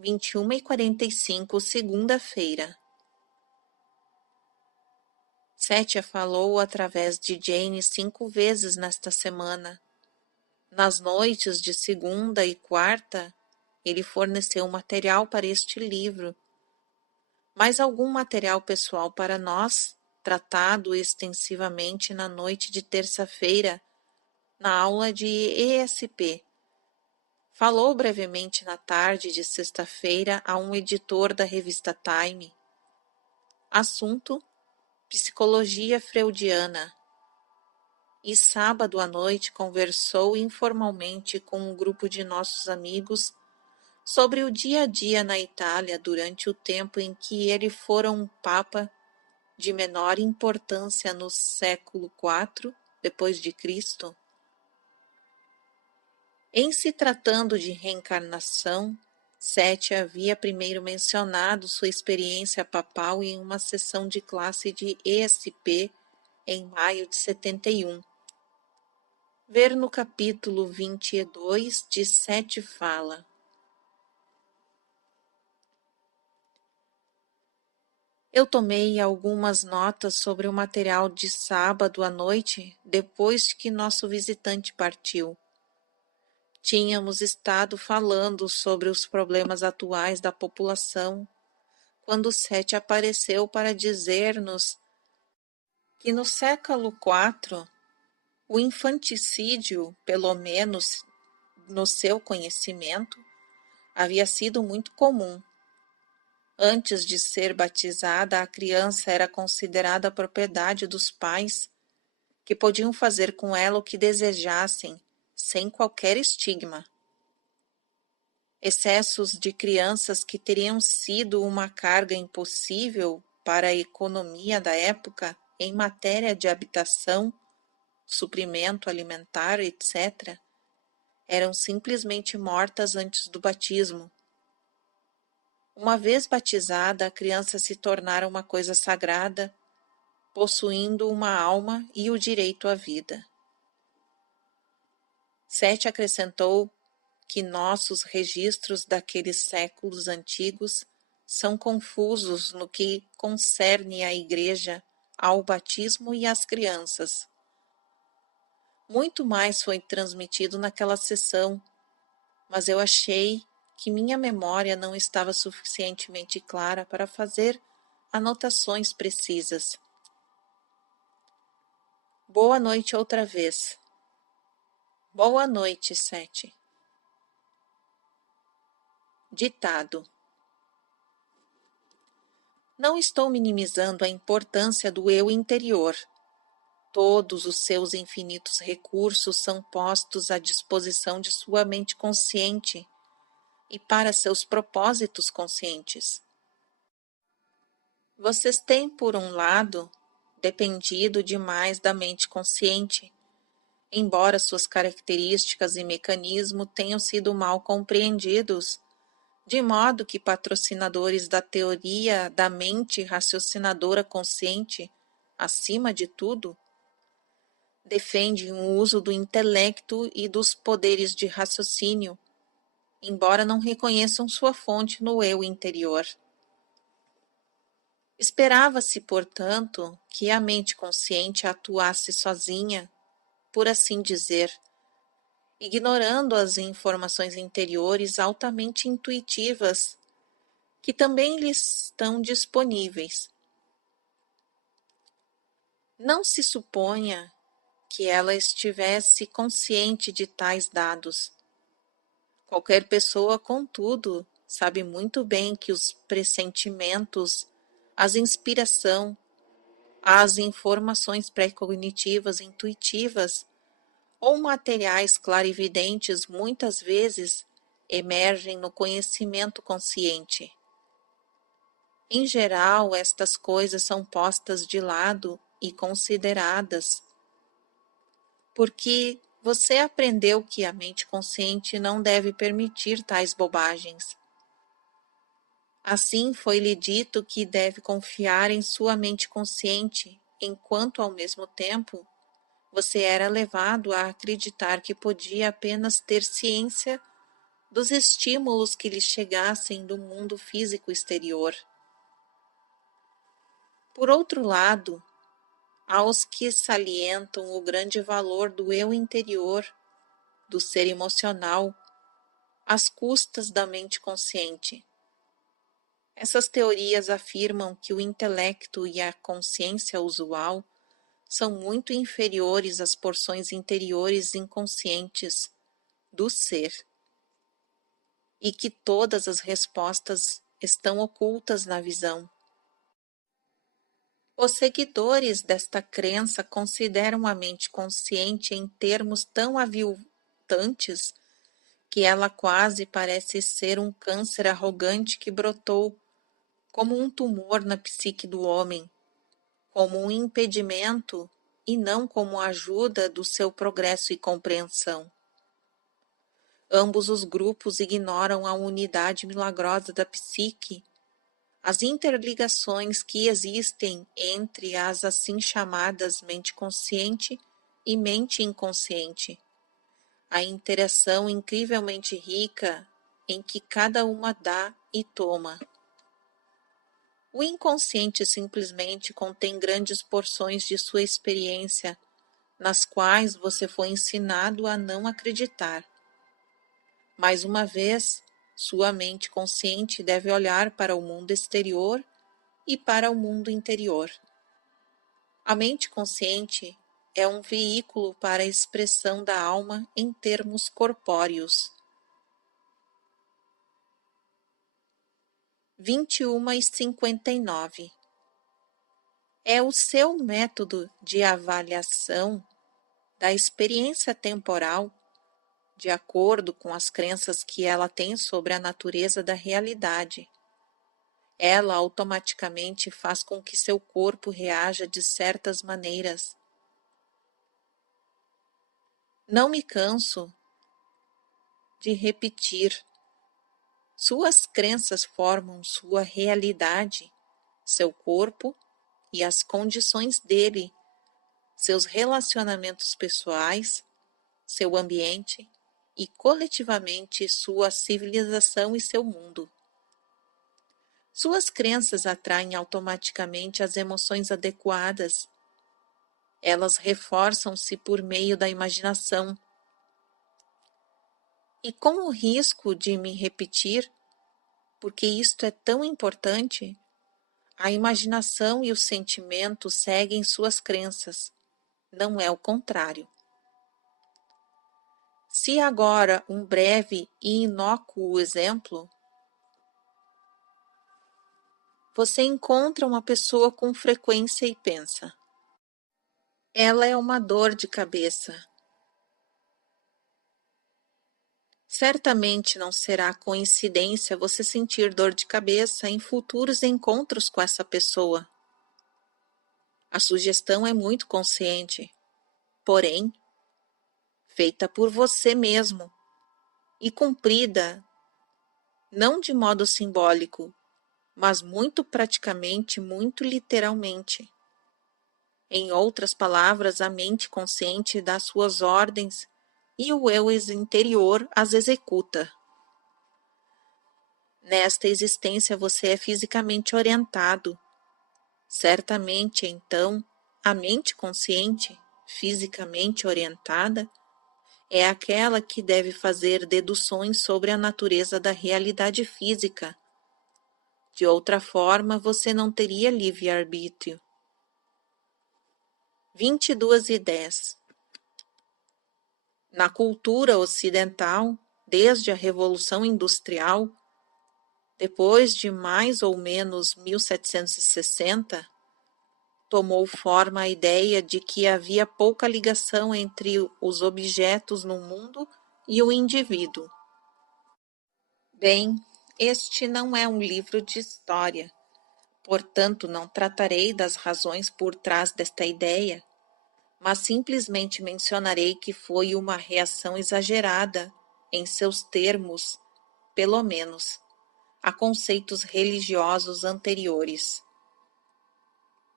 21h45, segunda-feira. Setia falou através de Jane 5 vezes nesta semana. Nas noites de segunda e quarta, ele forneceu material para este livro, mas algum material pessoal para nós, tratado extensivamente na noite de terça-feira, na aula de ESP. Falou brevemente na tarde de sexta-feira a um editor da revista Time. Assunto: psicologia freudiana. E sábado à noite conversou informalmente com um grupo de nossos amigos sobre o dia a dia na Itália durante o tempo em que ele fora um papa de menor importância no século IV depois de Cristo. Em se tratando de reencarnação, Setia havia primeiro mencionado sua experiência papal em uma sessão de classe de ESP em maio de 71. Ver no capítulo 22 de Sete Fala. Eu tomei algumas notas sobre o material de sábado à noite depois que nosso visitante partiu. Tínhamos estado falando sobre os problemas atuais da população, quando Sete apareceu para dizer-nos que no século IV, o infanticídio, pelo menos no seu conhecimento, havia sido muito comum. Antes de ser batizada, a criança era considerada propriedade dos pais, que podiam fazer com ela o que desejassem, sem qualquer estigma. Excessos de crianças que teriam sido uma carga impossível para a economia da época em matéria de habitação, suprimento alimentar, etc., eram simplesmente mortas antes do batismo. Uma vez batizada, a criança se tornara uma coisa sagrada, possuindo uma alma e o direito à vida. Sete acrescentou que nossos registros daqueles séculos antigos são confusos no que concerne à Igreja, ao batismo e às crianças. Muito mais foi transmitido naquela sessão, mas eu achei que minha memória não estava suficientemente clara para fazer anotações precisas. Boa noite outra vez. Boa noite, Sete. Ditado. Não estou minimizando a importância do eu interior. Todos os seus infinitos recursos são postos à disposição de sua mente consciente e para seus propósitos conscientes. Vocês têm, por um lado, dependido demais da mente consciente, embora suas características e mecanismo tenham sido mal compreendidos, de modo que patrocinadores da teoria da mente raciocinadora consciente, acima de tudo, defendem o uso do intelecto e dos poderes de raciocínio, embora não reconheçam sua fonte no eu interior. Esperava-se, portanto, que a mente consciente atuasse sozinha, por assim dizer, ignorando as informações interiores altamente intuitivas que também lhes estão disponíveis. Não se suponha que ela estivesse consciente de tais dados. Qualquer pessoa, contudo, sabe muito bem que os pressentimentos, as inspiração, as informações pré-cognitivas intuitivas ou materiais clarividentes muitas vezes emergem no conhecimento consciente. Em geral, estas coisas são postas de lado e consideradas, porque você aprendeu que a mente consciente não deve permitir tais bobagens. Assim foi-lhe dito que deve confiar em sua mente consciente, enquanto ao mesmo tempo você era levado a acreditar que podia apenas ter ciência dos estímulos que lhe chegassem do mundo físico exterior. Por outro lado, aos que salientam o grande valor do eu interior, do ser emocional, às custas da mente consciente. Essas teorias afirmam que o intelecto e a consciência usual são muito inferiores às porções interiores inconscientes do ser, e que todas as respostas estão ocultas na visão. Os seguidores desta crença consideram a mente consciente em termos tão aviltantes que ela quase parece ser um câncer arrogante que brotou como um tumor na psique do homem, como um impedimento e não como ajuda do seu progresso e compreensão. Ambos os grupos ignoram a unidade milagrosa da psique, as interligações que existem entre as assim chamadas mente consciente e mente inconsciente, a interação incrivelmente rica em que cada uma dá e toma. O inconsciente simplesmente contém grandes porções de sua experiência, nas quais você foi ensinado a não acreditar. Mais uma vez, sua mente consciente deve olhar para o mundo exterior e para o mundo interior. A mente consciente é um veículo para a expressão da alma em termos corpóreos. 21:59. É o seu método de avaliação da experiência temporal, de acordo com as crenças que ela tem sobre a natureza da realidade. Ela automaticamente faz com que seu corpo reaja de certas maneiras. Não me canso de repetir: suas crenças formam sua realidade, seu corpo e as condições dele, seus relacionamentos pessoais, seu ambiente e coletivamente sua civilização e seu mundo. Suas crenças atraem automaticamente as emoções adequadas. Elas reforçam-se por meio da imaginação. E com o risco de me repetir, porque isto é tão importante, a imaginação e o sentimento seguem suas crenças, não é o contrário. Se agora um breve e inócuo exemplo, você encontra uma pessoa com frequência e pensa: ela é uma dor de cabeça. Certamente não será coincidência você sentir dor de cabeça em futuros encontros com essa pessoa. A sugestão é muito consciente, porém, feita por você mesmo e cumprida não de modo simbólico, mas muito praticamente, muito literalmente. Em outras palavras, a mente consciente dá suas ordens e o eu interior as executa. Nesta existência você é fisicamente orientado. Certamente, então, a mente consciente, fisicamente orientada, é aquela que deve fazer deduções sobre a natureza da realidade física. De outra forma, você não teria livre-arbítrio. 22:10. Na cultura ocidental, desde a Revolução Industrial, depois de mais ou menos 1760, tomou forma a ideia de que havia pouca ligação entre os objetos no mundo e o indivíduo. Bem, este não é um livro de história, Portanto, não tratarei das razões por trás desta ideia, mas simplesmente mencionarei que foi uma reação exagerada, em seus termos, pelo menos, a conceitos religiosos anteriores.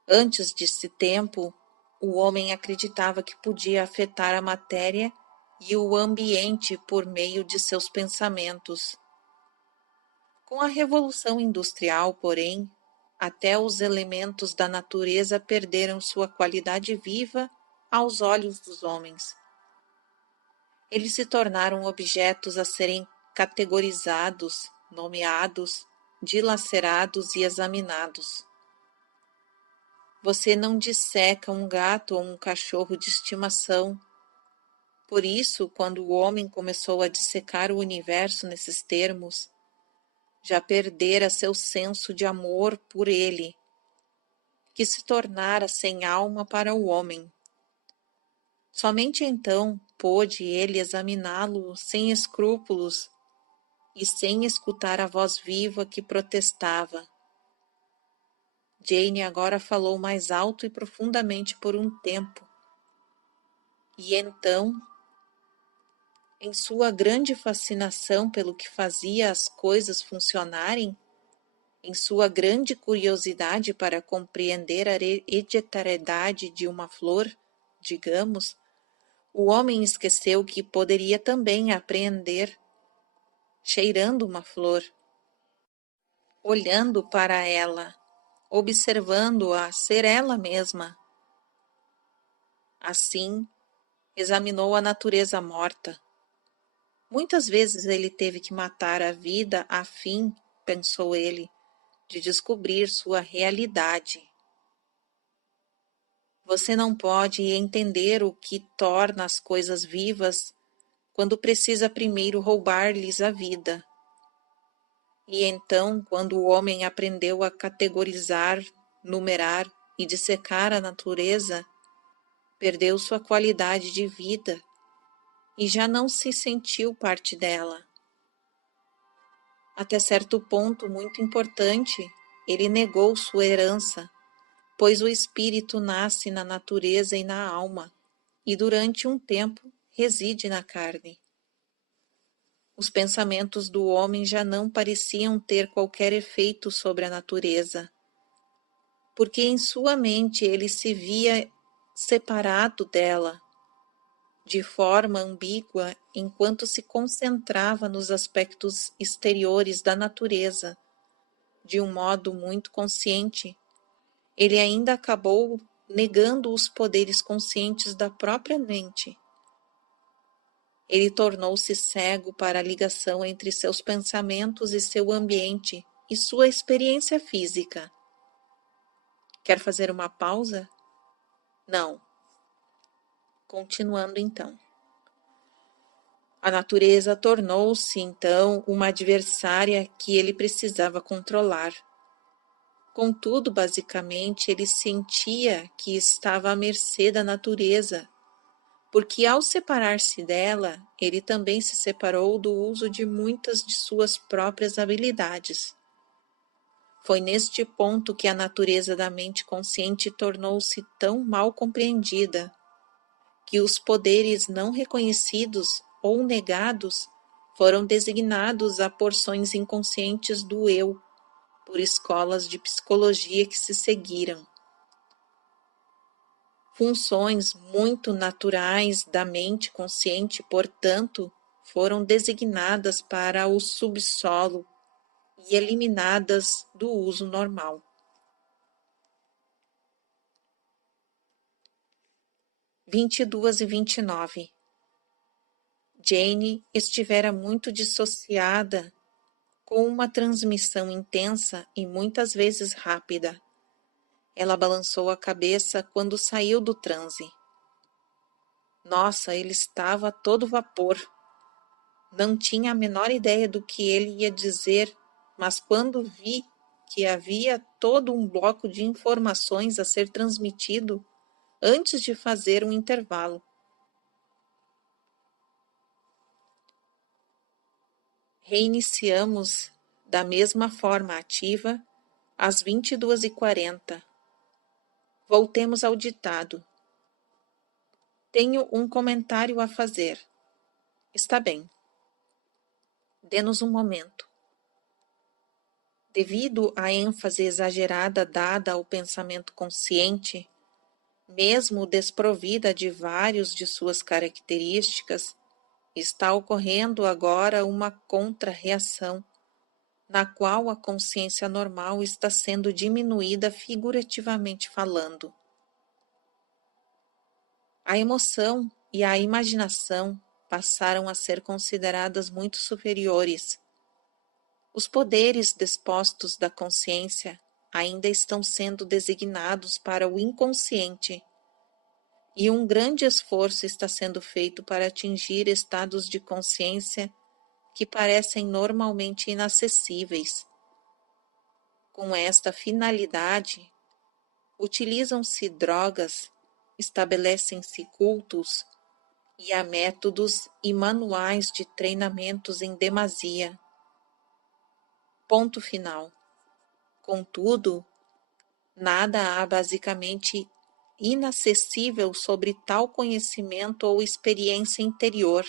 Antes desse tempo, o homem acreditava que podia afetar a matéria e o ambiente por meio de seus pensamentos. Com a Revolução Industrial, porém, até os elementos da natureza perderam sua qualidade viva aos olhos dos homens. Eles se tornaram objetos a serem categorizados, nomeados, dilacerados e examinados. Você não disseca um gato ou um cachorro de estimação. Por isso, quando o homem começou a dissecar o universo nesses termos, já perdera seu senso de amor por ele, que se tornara sem alma para o homem. Somente então pôde ele examiná-lo sem escrúpulos e sem escutar a voz viva que protestava. Jane agora falou mais alto e profundamente por um tempo. E então, em sua grande fascinação pelo que fazia as coisas funcionarem, em sua grande curiosidade para compreender a hereditariedade de uma flor, digamos, o homem esqueceu que poderia também apreender cheirando uma flor, olhando para ela, observando-a ser ela mesma. Assim, examinou a natureza morta. Muitas vezes ele teve que matar a vida a fim, pensou ele, de descobrir sua realidade. Você não pode entender o que torna as coisas vivas quando precisa primeiro roubar-lhes a vida. E então, quando o homem aprendeu a categorizar, numerar e dissecar a natureza, perdeu sua qualidade de vida e já não se sentiu parte dela. Até certo ponto muito importante, ele negou sua herança, pois o espírito nasce na natureza e na alma, e durante um tempo reside na carne. Os pensamentos do homem já não pareciam ter qualquer efeito sobre a natureza, porque em sua mente ele se via separado dela, de forma ambígua, enquanto se concentrava nos aspectos exteriores da natureza, de um modo muito consciente. Ele ainda acabou negando os poderes conscientes da própria mente. Ele tornou-se cego para a ligação entre seus pensamentos e seu ambiente e sua experiência física. Quer fazer uma pausa? Não. Continuando então. A natureza tornou-se então uma adversária que ele precisava controlar. Contudo, basicamente, ele sentia que estava à mercê da natureza, porque ao separar-se dela, ele também se separou do uso de muitas de suas próprias habilidades. Foi neste ponto que a natureza da mente consciente tornou-se tão mal compreendida, que os poderes não reconhecidos ou negados foram designados a porções inconscientes do eu, por escolas de psicologia que se seguiram. Funções muito naturais da mente consciente, portanto, foram designadas para o subsolo e eliminadas do uso normal. 22 e 29. Jane estivera muito dissociada com uma transmissão intensa e muitas vezes rápida. Ela balançou a cabeça quando saiu do transe. Nossa, ele estava a todo vapor. Não tinha a menor ideia do que ele ia dizer, mas quando vi que havia todo um bloco de informações a ser transmitido antes de fazer um intervalo. Reiniciamos da mesma forma ativa às 22h40. Voltemos ao ditado. Tenho um comentário a fazer. Está bem. Dê-nos um momento. Devido à ênfase exagerada dada ao pensamento consciente, mesmo desprovida de vários de suas características, está ocorrendo agora uma contra-reação, na qual a consciência normal está sendo diminuída figurativamente falando. A emoção e a imaginação passaram a ser consideradas muito superiores. Os poderes dispostos da consciência ainda estão sendo designados para o inconsciente, e um grande esforço está sendo feito para atingir estados de consciência que parecem normalmente inacessíveis. Com esta finalidade, utilizam-se drogas, estabelecem-se cultos e há métodos e manuais de treinamentos em demasia. Ponto final. Contudo, nada há basicamente inacessível sobre tal conhecimento ou experiência interior.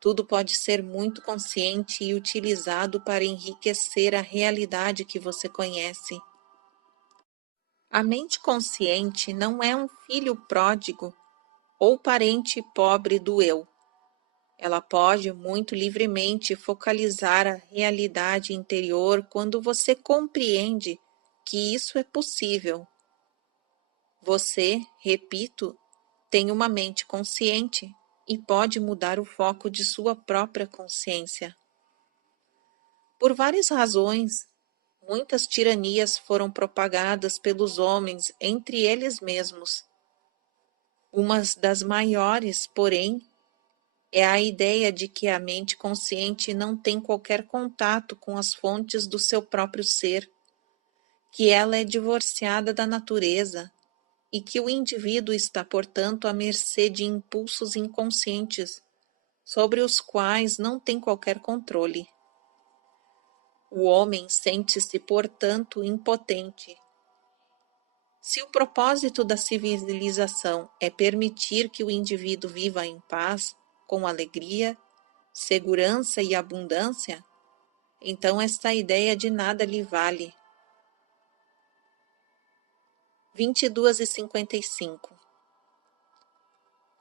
Tudo pode ser muito consciente e utilizado para enriquecer a realidade que você conhece. A mente consciente não é um filho pródigo ou parente pobre do eu. Ela pode muito livremente focalizar a realidade interior quando você compreende que isso é possível. Você, repito, tem uma mente consciente e pode mudar o foco de sua própria consciência. Por várias razões, muitas tiranias foram propagadas pelos homens entre eles mesmos. Uma das maiores, porém, é a ideia de que a mente consciente não tem qualquer contato com as fontes do seu próprio ser, que ela é divorciada da natureza e que o indivíduo está, portanto, à mercê de impulsos inconscientes, sobre os quais não tem qualquer controle. O homem sente-se, portanto, impotente. Se o propósito da civilização é permitir que o indivíduo viva em paz, com alegria, segurança e abundância, então esta ideia de nada lhe vale. 22h55.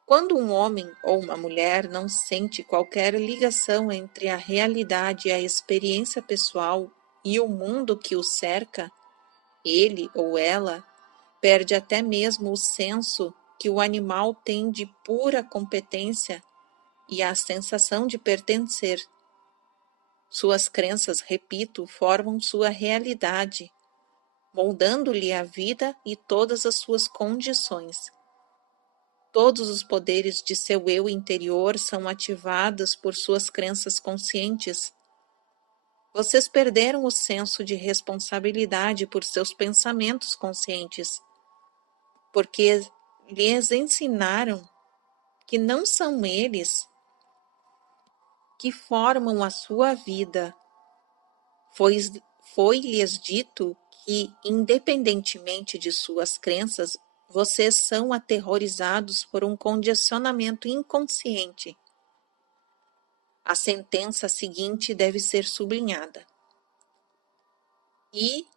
Quando um homem ou uma mulher não sente qualquer ligação entre a realidade e a experiência pessoal e o mundo que o cerca, ele ou ela perde até mesmo o senso que o animal tem de pura competência e a sensação de pertencer. Suas crenças, repito, formam sua realidade, moldando-lhe a vida e todas as suas condições. Todos os poderes de seu eu interior são ativados por suas crenças conscientes. Vocês perderam o senso de responsabilidade por seus pensamentos conscientes, porque lhes ensinaram que não são eles que formam a sua vida. Foi-lhes dito que, independentemente de suas crenças, vocês são aterrorizados por um condicionamento inconsciente. A sentença seguinte deve ser sublinhada. E,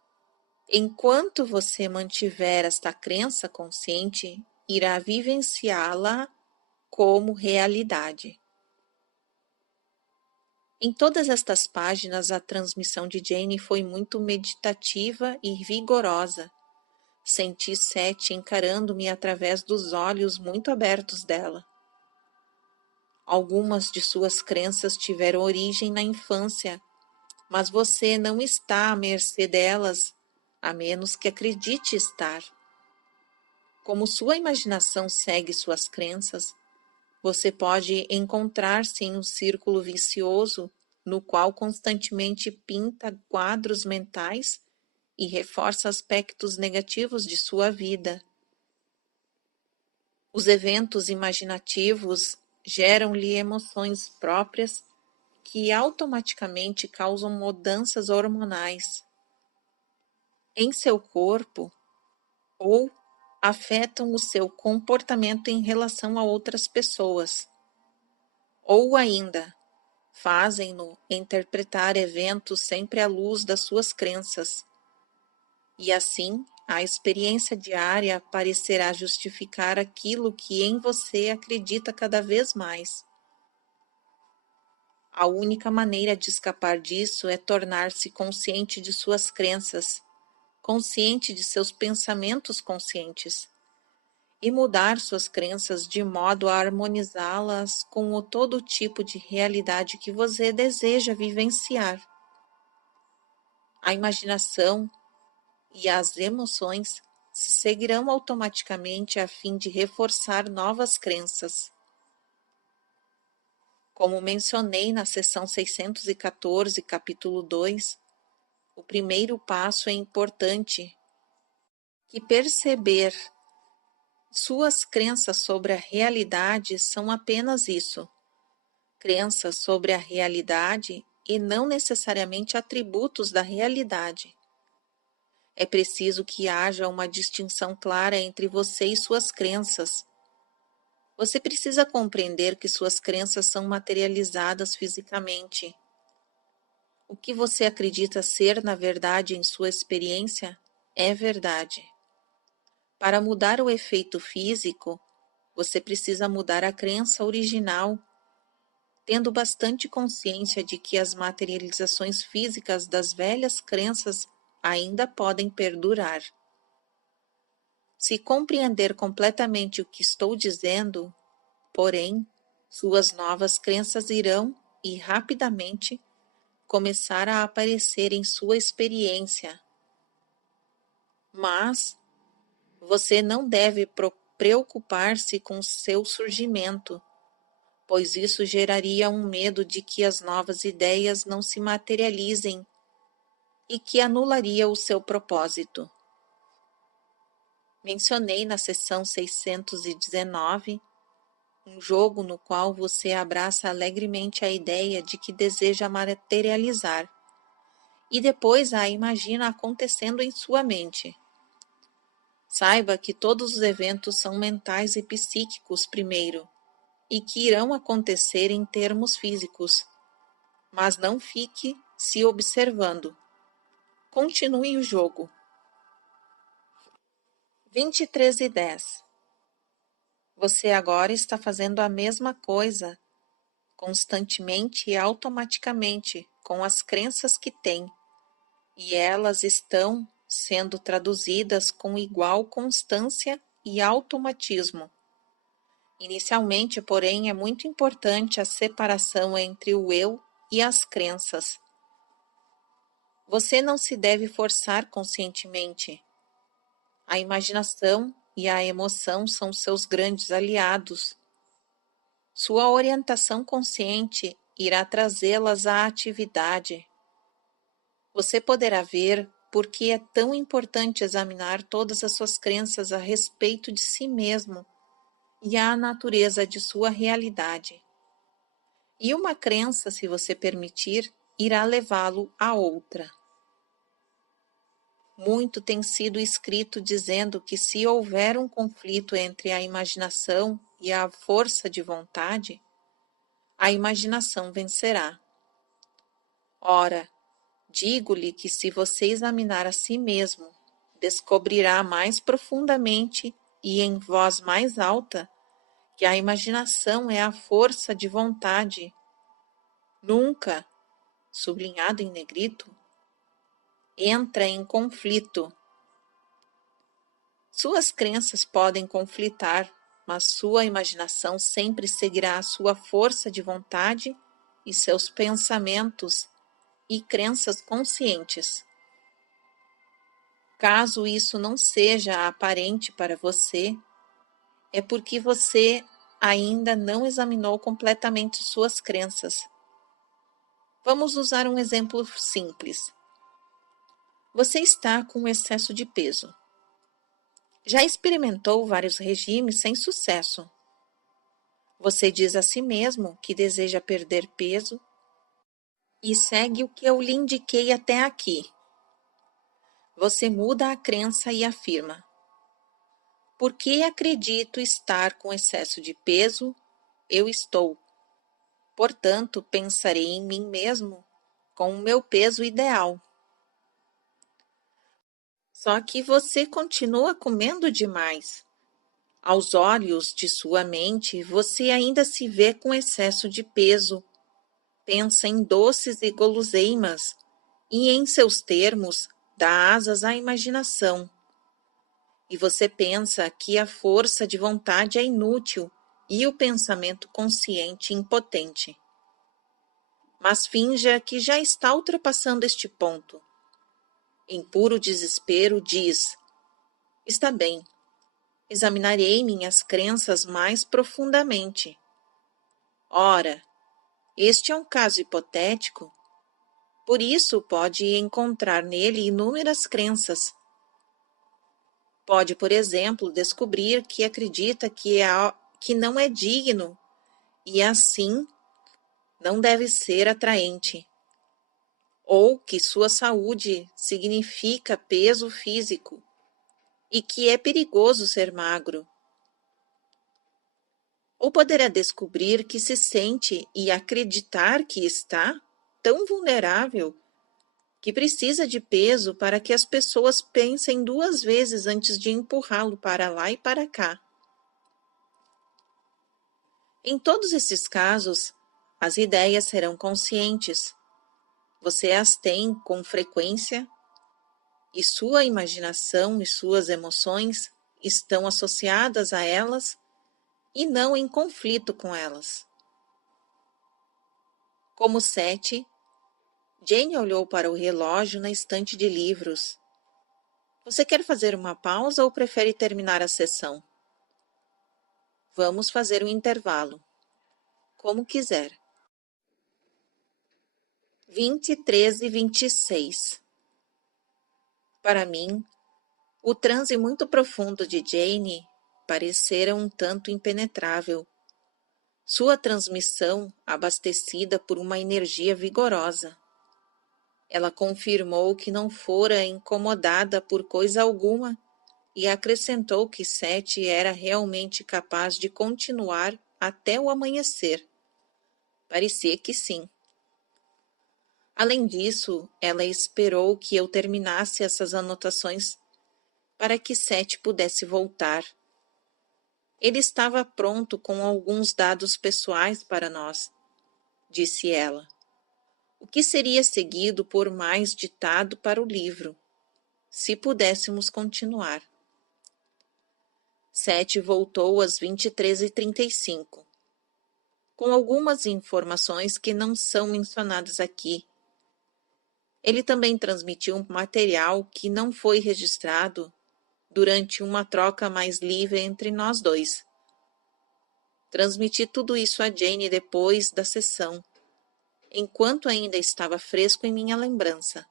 enquanto você mantiver esta crença consciente, irá vivenciá-la como realidade. Em todas estas páginas, a transmissão de Jane foi muito meditativa e vigorosa. Senti Seth encarando-me através dos olhos muito abertos dela. Algumas de suas crenças tiveram origem na infância, mas você não está à mercê delas, a menos que acredite estar. Como sua imaginação segue suas crenças, você pode encontrar-se em um círculo vicioso no qual constantemente pinta quadros mentais e reforça aspectos negativos de sua vida. Os eventos imaginativos geram-lhe emoções próprias que automaticamente causam mudanças hormonais. em seu corpo ou afetam o seu comportamento em relação a outras pessoas, ou ainda fazem-no interpretar eventos sempre à luz das suas crenças, e assim a experiência diária parecerá justificar aquilo que em você acredita cada vez mais. A única maneira de escapar disso é tornar-se consciente de suas crenças, consciente de seus pensamentos conscientes, e mudar suas crenças de modo a harmonizá-las com o todo tipo de realidade que você deseja vivenciar. A imaginação e as emoções se seguirão automaticamente a fim de reforçar novas crenças. Como mencionei na seção 614, capítulo 2, o primeiro passo é importante, que perceber suas crenças sobre a realidade são apenas isso, crenças sobre a realidade e não necessariamente atributos da realidade. É preciso que haja uma distinção clara entre você e suas crenças. Você precisa compreender que suas crenças são materializadas fisicamente. O que você acredita ser na verdade em sua experiência é verdade. Para mudar o efeito físico, você precisa mudar a crença original, tendo bastante consciência de que as materializações físicas das velhas crenças ainda podem perdurar. Se compreender completamente o que estou dizendo, porém, suas novas crenças irão, e rapidamente, começar a aparecer em sua experiência. Mas você não deve preocupar-se com seu surgimento, pois isso geraria um medo de que as novas ideias não se materializem e que anularia o seu propósito. Mencionei na seção 619 um jogo no qual você abraça alegremente a ideia de que deseja materializar e depois a imagina acontecendo em sua mente. Saiba que todos os eventos são mentais e psíquicos primeiro, e que irão acontecer em termos físicos, mas não fique se observando. Continue o jogo. 23:10. Você agora está fazendo a mesma coisa, constantemente e automaticamente, com as crenças que tem, e elas estão sendo traduzidas com igual constância e automatismo. Inicialmente, porém, é muito importante a separação entre o eu e as crenças. Você não se deve forçar conscientemente. A imaginação e a emoção são seus grandes aliados. Sua orientação consciente irá trazê-las à atividade. Você poderá ver por que é tão importante examinar todas as suas crenças a respeito de si mesmo e a natureza de sua realidade. E uma crença, se você permitir, irá levá-lo a outra. Muito tem sido escrito dizendo que se houver um conflito entre a imaginação e a força de vontade, a imaginação vencerá. Ora, digo-lhe que se você examinar a si mesmo, descobrirá mais profundamente e em voz mais alta que a imaginação é a força de vontade. Nunca, sublinhado em negrito, entra em conflito. Suas crenças podem conflitar, mas sua imaginação sempre seguirá a sua força de vontade e seus pensamentos e crenças conscientes. Caso isso não seja aparente para você, é porque você ainda não examinou completamente suas crenças. Vamos usar um exemplo simples. Você está com excesso de peso. Já experimentou vários regimes sem sucesso. Você diz a si mesmo que deseja perder peso e segue o que eu lhe indiquei até aqui. Você muda a crença e afirma: por que acredito estar com excesso de peso? Eu estou. Portanto, pensarei em mim mesmo com o meu peso ideal. Só que você continua comendo demais. Aos olhos de sua mente, você ainda se vê com excesso de peso. Pensa em doces e guloseimas e, em seus termos, dá asas à imaginação. E você pensa que a força de vontade é inútil e o pensamento consciente impotente. Mas finja que já está ultrapassando este ponto. Em puro desespero, diz: está bem, examinarei minhas crenças mais profundamente. Ora, este é um caso hipotético, por isso pode encontrar nele inúmeras crenças. Pode, por exemplo, descobrir que acredita que não é digno e assim não deve ser atraente, ou que sua saúde significa peso físico e que é perigoso ser magro. Ou poderá descobrir que se sente e acreditar que está tão vulnerável que precisa de peso para que as pessoas pensem duas vezes antes de empurrá-lo para lá e para cá. Em todos esses casos, as ideias serão conscientes. Você as tem com frequência e sua imaginação e suas emoções estão associadas a elas e não em conflito com elas. Como 7, Jane olhou para o relógio na estante de livros. Você quer fazer uma pausa ou prefere terminar a sessão? Vamos fazer um intervalo. Como quiser. 23 e 26. Para mim, o transe muito profundo de Jane parecera um tanto impenetrável. Sua transmissão abastecida por uma energia vigorosa. Ela confirmou que não fora incomodada por coisa alguma e acrescentou que Sete era realmente capaz de continuar até o amanhecer. Parecia que sim. Além disso, ela esperou que eu terminasse essas anotações para que Sete pudesse voltar. Ele estava pronto com alguns dados pessoais para nós, disse ela, o que seria seguido por mais ditado para o livro, se pudéssemos continuar. Sete voltou às 23h35, com algumas informações que não são mencionadas aqui. Ele também transmitiu um material que não foi registrado durante uma troca mais livre entre nós dois. Transmiti tudo isso a Jane depois da sessão, enquanto ainda estava fresco em minha lembrança.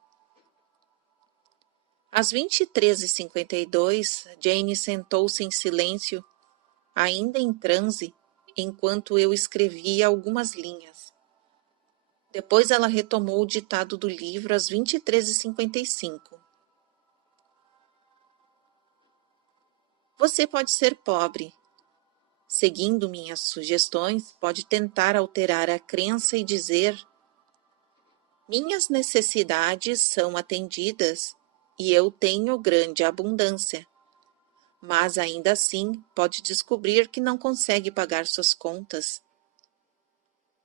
Às 23h52, Jane sentou-se em silêncio, ainda em transe, enquanto eu escrevia algumas linhas. Depois ela retomou o ditado do livro às 23h55. Você pode ser pobre. Seguindo minhas sugestões, pode tentar alterar a crença e dizer: minhas necessidades são atendidas e eu tenho grande abundância. Mas ainda assim pode descobrir que não consegue pagar suas contas.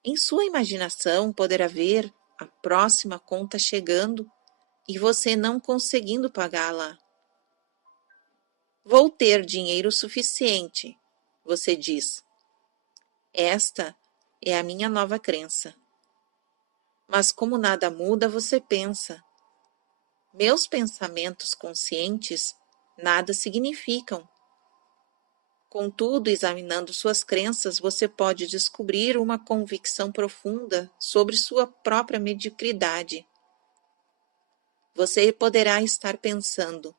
Em sua imaginação poderá ver a próxima conta chegando e você não conseguindo pagá-la. Vou ter dinheiro suficiente, você diz. Esta é a minha nova crença. Mas como nada muda, você pensa. Meus pensamentos conscientes nada significam. Contudo, examinando suas crenças, você pode descobrir uma convicção profunda sobre sua própria mediocridade. Você poderá estar pensando: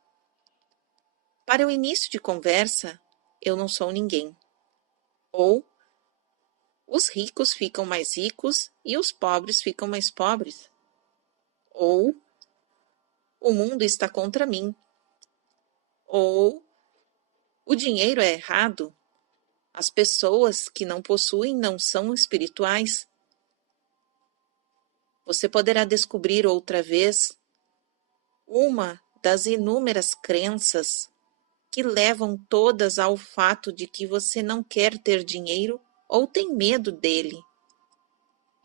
para o início de conversa, eu não sou ninguém. Ou, os ricos ficam mais ricos e os pobres ficam mais pobres. Ou, o mundo está contra mim, ou o dinheiro é errado, as pessoas que não possuem não são espirituais. Você poderá descobrir outra vez uma das inúmeras crenças que levam todas ao fato de que você não quer ter dinheiro ou tem medo dele.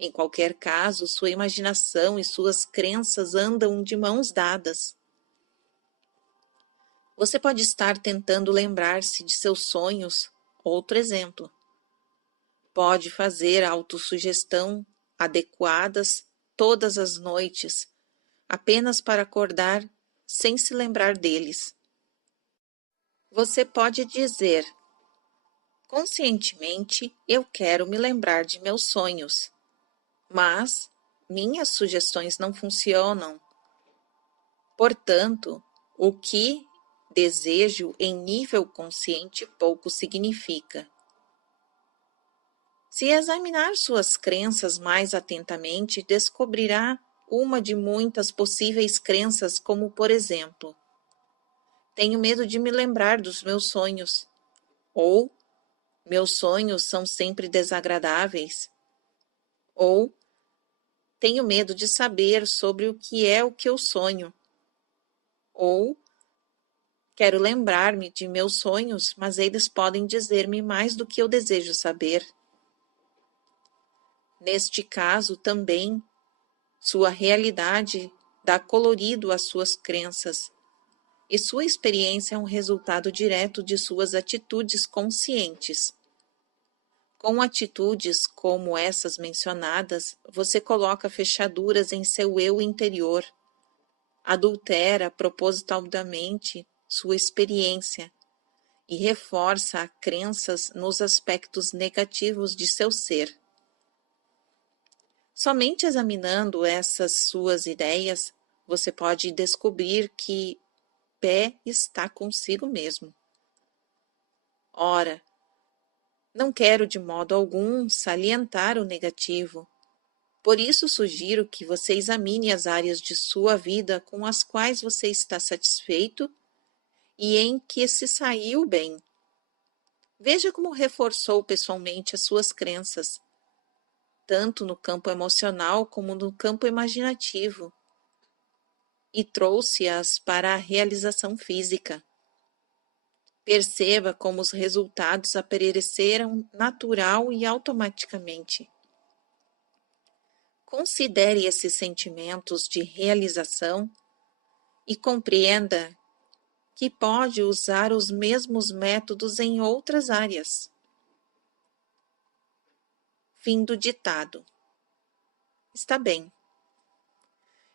Em qualquer caso, sua imaginação e suas crenças andam de mãos dadas. Você pode estar tentando lembrar-se de seus sonhos. Outro exemplo. Pode fazer autossugestão adequadas todas as noites, apenas para acordar sem se lembrar deles. Você pode dizer: conscientemente, eu quero me lembrar de meus sonhos, mas minhas sugestões não funcionam. Portanto, o que desejo em nível consciente pouco significa. Se examinar suas crenças mais atentamente, descobrirá uma de muitas possíveis crenças, como por exemplo: tenho medo de me lembrar dos meus sonhos, ou meus sonhos são sempre desagradáveis, ou tenho medo de saber sobre o que eu sonho, ou quero lembrar-me de meus sonhos, mas eles podem dizer-me mais do que eu desejo saber. Neste caso também, sua realidade dá colorido às suas crenças, e sua experiência é um resultado direto de suas atitudes conscientes. Com atitudes como essas mencionadas, você coloca fechaduras em seu eu interior, adultera propositalmente sua experiência e reforça crenças nos aspectos negativos de seu ser. Somente examinando essas suas ideias, você pode descobrir que pé está consigo mesmo. Ora, não quero de modo algum salientar o negativo. Por isso sugiro que você examine as áreas de sua vida com as quais você está satisfeito e em que se saiu bem. Veja como reforçou pessoalmente as suas crenças, tanto no campo emocional como no campo imaginativo, e trouxe-as para a realização física. Perceba como os resultados apareceram natural e automaticamente. Considere esses sentimentos de realização e compreenda que pode usar os mesmos métodos em outras áreas. Fim do ditado. Está bem.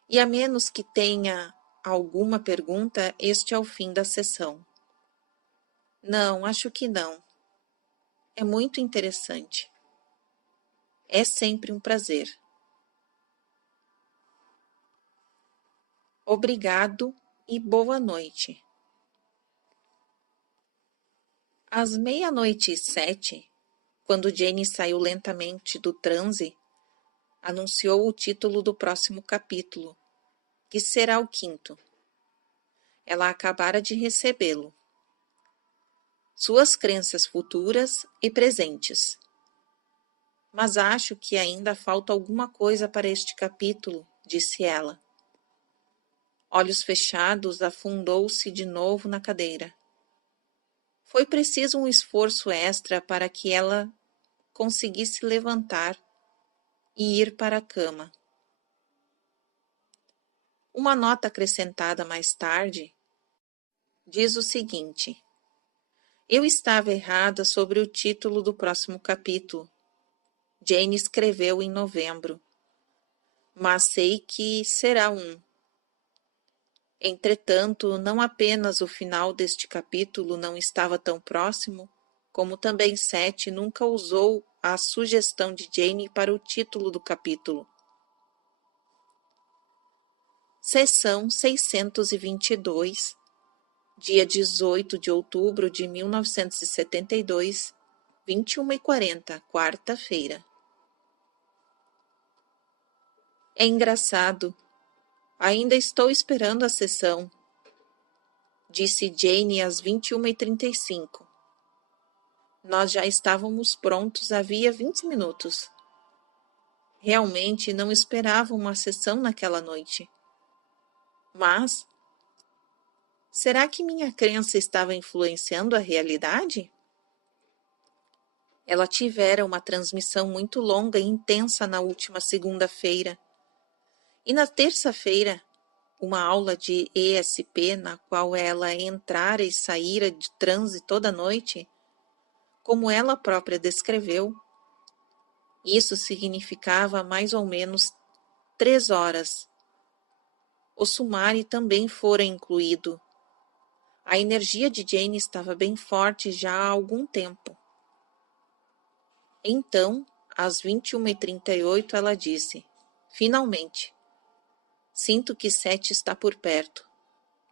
E a menos que tenha alguma pergunta, este é o fim da sessão. Não, acho que não. É muito interessante. É sempre um prazer. Obrigado e boa noite. Às 00:07, quando Jane saiu lentamente do transe, anunciou o título do próximo capítulo, que será o 5º. Ela acabara de recebê-lo. Suas crenças futuras e presentes. Mas acho que ainda falta alguma coisa para este capítulo, disse ela. Olhos fechados, afundou-se de novo na cadeira. Foi preciso um esforço extra para que ela conseguisse levantar e ir para a cama. Uma nota acrescentada mais tarde diz o seguinte: eu estava errada sobre o título do próximo capítulo. Jane escreveu em novembro, mas sei que será um. Entretanto, não apenas o final deste capítulo não estava tão próximo, como também Seth nunca usou a sugestão de Jane para o título do capítulo. Seção 622, dia 18 de outubro de 1972, 21h40, quarta-feira. É engraçado. Ainda estou esperando a sessão, disse Jane às 21h35. Nós já estávamos prontos havia 20 minutos. Realmente não esperava uma sessão naquela noite. Mas, será que minha crença estava influenciando a realidade? Ela tivera uma transmissão muito longa e intensa na última segunda-feira. E na terça-feira, uma aula de ESP na qual ela entrara e saíra de transe toda noite, como ela própria descreveu. Isso significava mais ou menos 3 horas. O Sumari também fora incluído. A energia de Jane estava bem forte já há algum tempo. Então, às 21h38, ela disse, finalmente, sinto que Sete está por perto.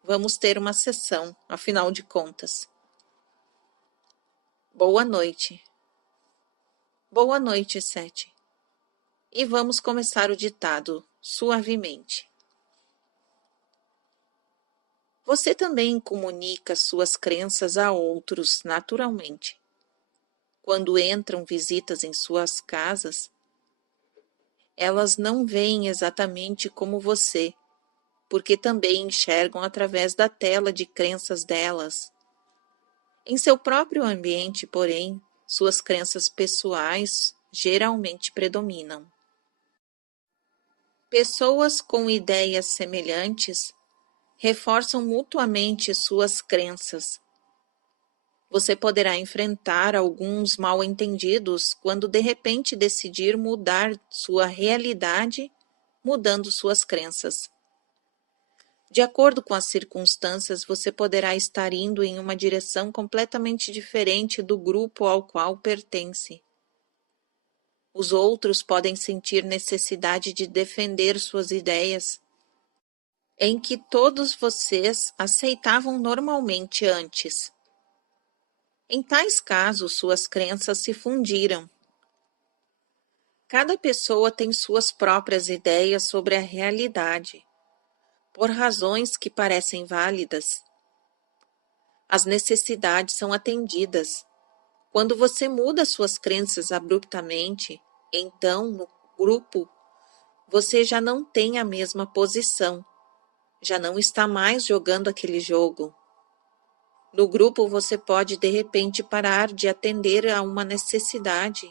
Vamos ter uma sessão, afinal de contas. Boa noite. Boa noite, Sete. E vamos começar o ditado, suavemente. Você também comunica suas crenças a outros naturalmente. Quando entram visitas em suas casas, elas não veem exatamente como você, porque também enxergam através da tela de crenças delas. Em seu próprio ambiente, porém, suas crenças pessoais geralmente predominam. Pessoas com ideias semelhantes reforçam mutuamente suas crenças. Você poderá enfrentar alguns mal-entendidos quando de repente decidir mudar sua realidade, mudando suas crenças. De acordo com as circunstâncias, você poderá estar indo em uma direção completamente diferente do grupo ao qual pertence. Os outros podem sentir necessidade de defender suas ideias, em que todos vocês aceitavam normalmente antes. Em tais casos, suas crenças se fundiram. Cada pessoa tem suas próprias ideias sobre a realidade, por razões que parecem válidas. As necessidades são atendidas. Quando você muda suas crenças abruptamente, então, no grupo, você já não tem a mesma posição, já não está mais jogando aquele jogo. No grupo, você pode, de repente, parar de atender a uma necessidade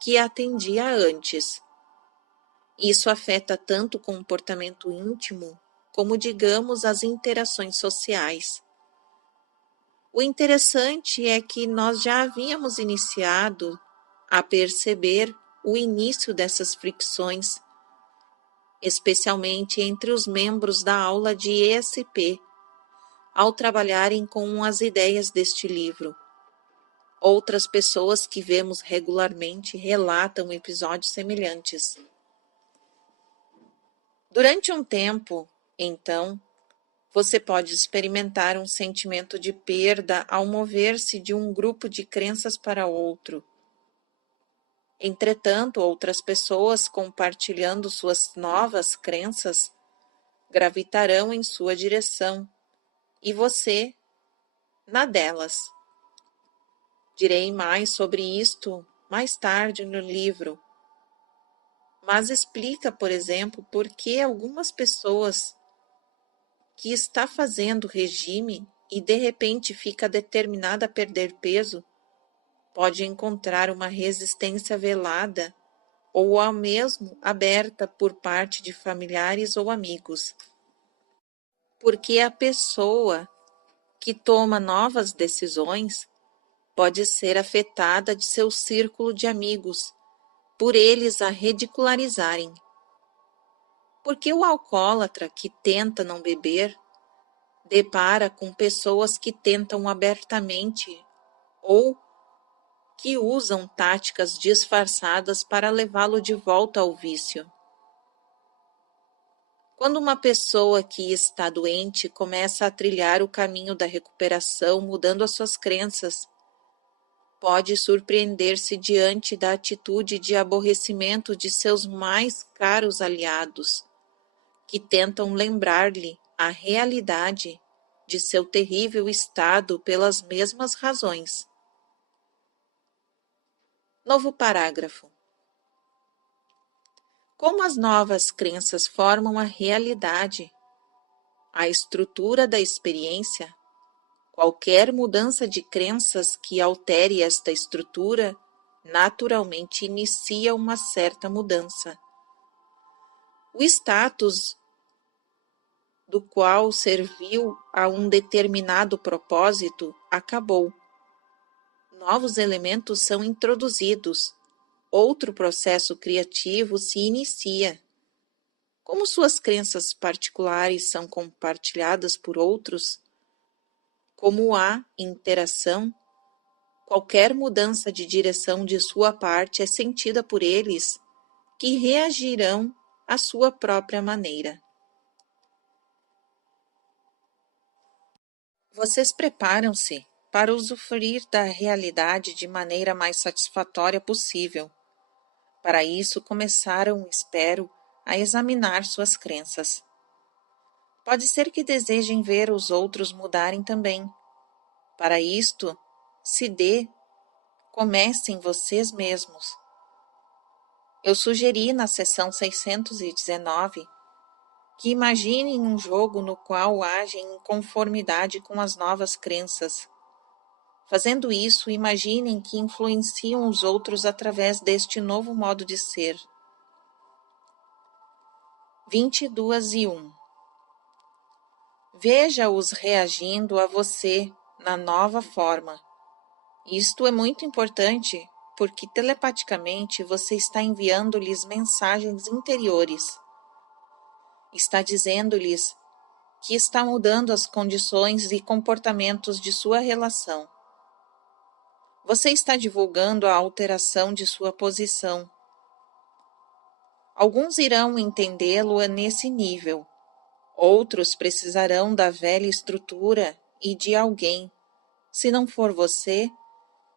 que atendia antes. Isso afeta tanto o comportamento íntimo, como, digamos, as interações sociais. O interessante é que nós já havíamos iniciado a perceber o início dessas fricções, especialmente entre os membros da aula de ESP, ao trabalharem com as ideias deste livro. Outras pessoas que vemos regularmente relatam episódios semelhantes. Durante um tempo, então, você pode experimentar um sentimento de perda ao mover-se de um grupo de crenças para outro. Entretanto, outras pessoas compartilhando suas novas crenças gravitarão em sua direção e você na delas. Direi mais sobre isto mais tarde no livro, mas explica, por exemplo, por que algumas pessoas que está fazendo regime e de repente fica determinada a perder peso, pode encontrar uma resistência velada ou ao mesmo aberta por parte de familiares ou amigos. Porque a pessoa que toma novas decisões pode ser afetada de seu círculo de amigos, por eles a ridicularizarem. Porque o alcoólatra que tenta não beber depara com pessoas que tentam abertamente ou que usam táticas disfarçadas para levá-lo de volta ao vício. Quando uma pessoa que está doente começa a trilhar o caminho da recuperação, mudando as suas crenças, pode surpreender-se diante da atitude de aborrecimento de seus mais caros aliados, que tentam lembrar-lhe a realidade de seu terrível estado pelas mesmas razões. Novo parágrafo. Como as novas crenças formam a realidade, a estrutura da experiência, qualquer mudança de crenças que altere esta estrutura naturalmente inicia uma certa mudança. O status do qual serviu a um determinado propósito acabou. Novos elementos são introduzidos. Outro processo criativo se inicia. Como suas crenças particulares são compartilhadas por outros, como há interação, qualquer mudança de direção de sua parte é sentida por eles, que reagirão à sua própria maneira. Vocês preparam-se para usufruir da realidade de maneira mais satisfatória possível. Para isso, começaram, espero, a examinar suas crenças. Pode ser que desejem ver os outros mudarem também. Para isto, comecem vocês mesmos. Eu sugeri na sessão 619 que imaginem um jogo no qual agem em conformidade com as novas crenças. Fazendo isso, imaginem que influenciam os outros através deste novo modo de ser. 22:1. Veja-os reagindo a você na nova forma. Isto é muito importante porque telepaticamente você está enviando-lhes mensagens interiores. Está dizendo-lhes que está mudando as condições e comportamentos de sua relação. Você está divulgando a alteração de sua posição. Alguns irão entendê-lo nesse nível. Outros precisarão da velha estrutura e de alguém, se não for você,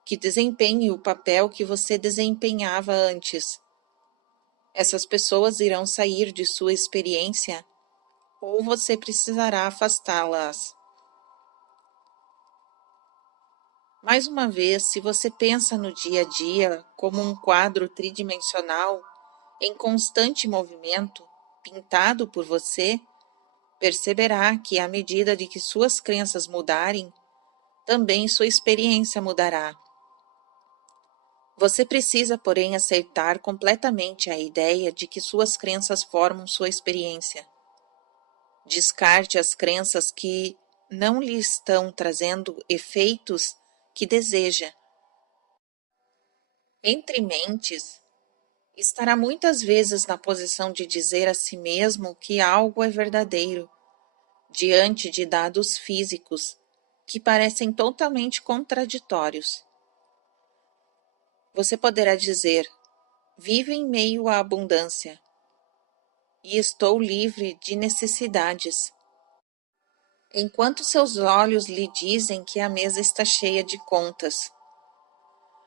que desempenhe o papel que você desempenhava antes. Essas pessoas irão sair de sua experiência ou você precisará afastá-las. Mais uma vez, se você pensa no dia a dia como um quadro tridimensional em constante movimento, pintado por você, perceberá que à medida de que suas crenças mudarem, também sua experiência mudará. Você precisa, porém, aceitar completamente a ideia de que suas crenças formam sua experiência. Descarte as crenças que não lhe estão trazendo efeitos que deseja. Entre mentes, estará muitas vezes na posição de dizer a si mesmo que algo é verdadeiro, diante de dados físicos que parecem totalmente contraditórios. Você poderá dizer: vivo em meio à abundância e estou livre de necessidades, enquanto seus olhos lhe dizem que a mesa está cheia de contas.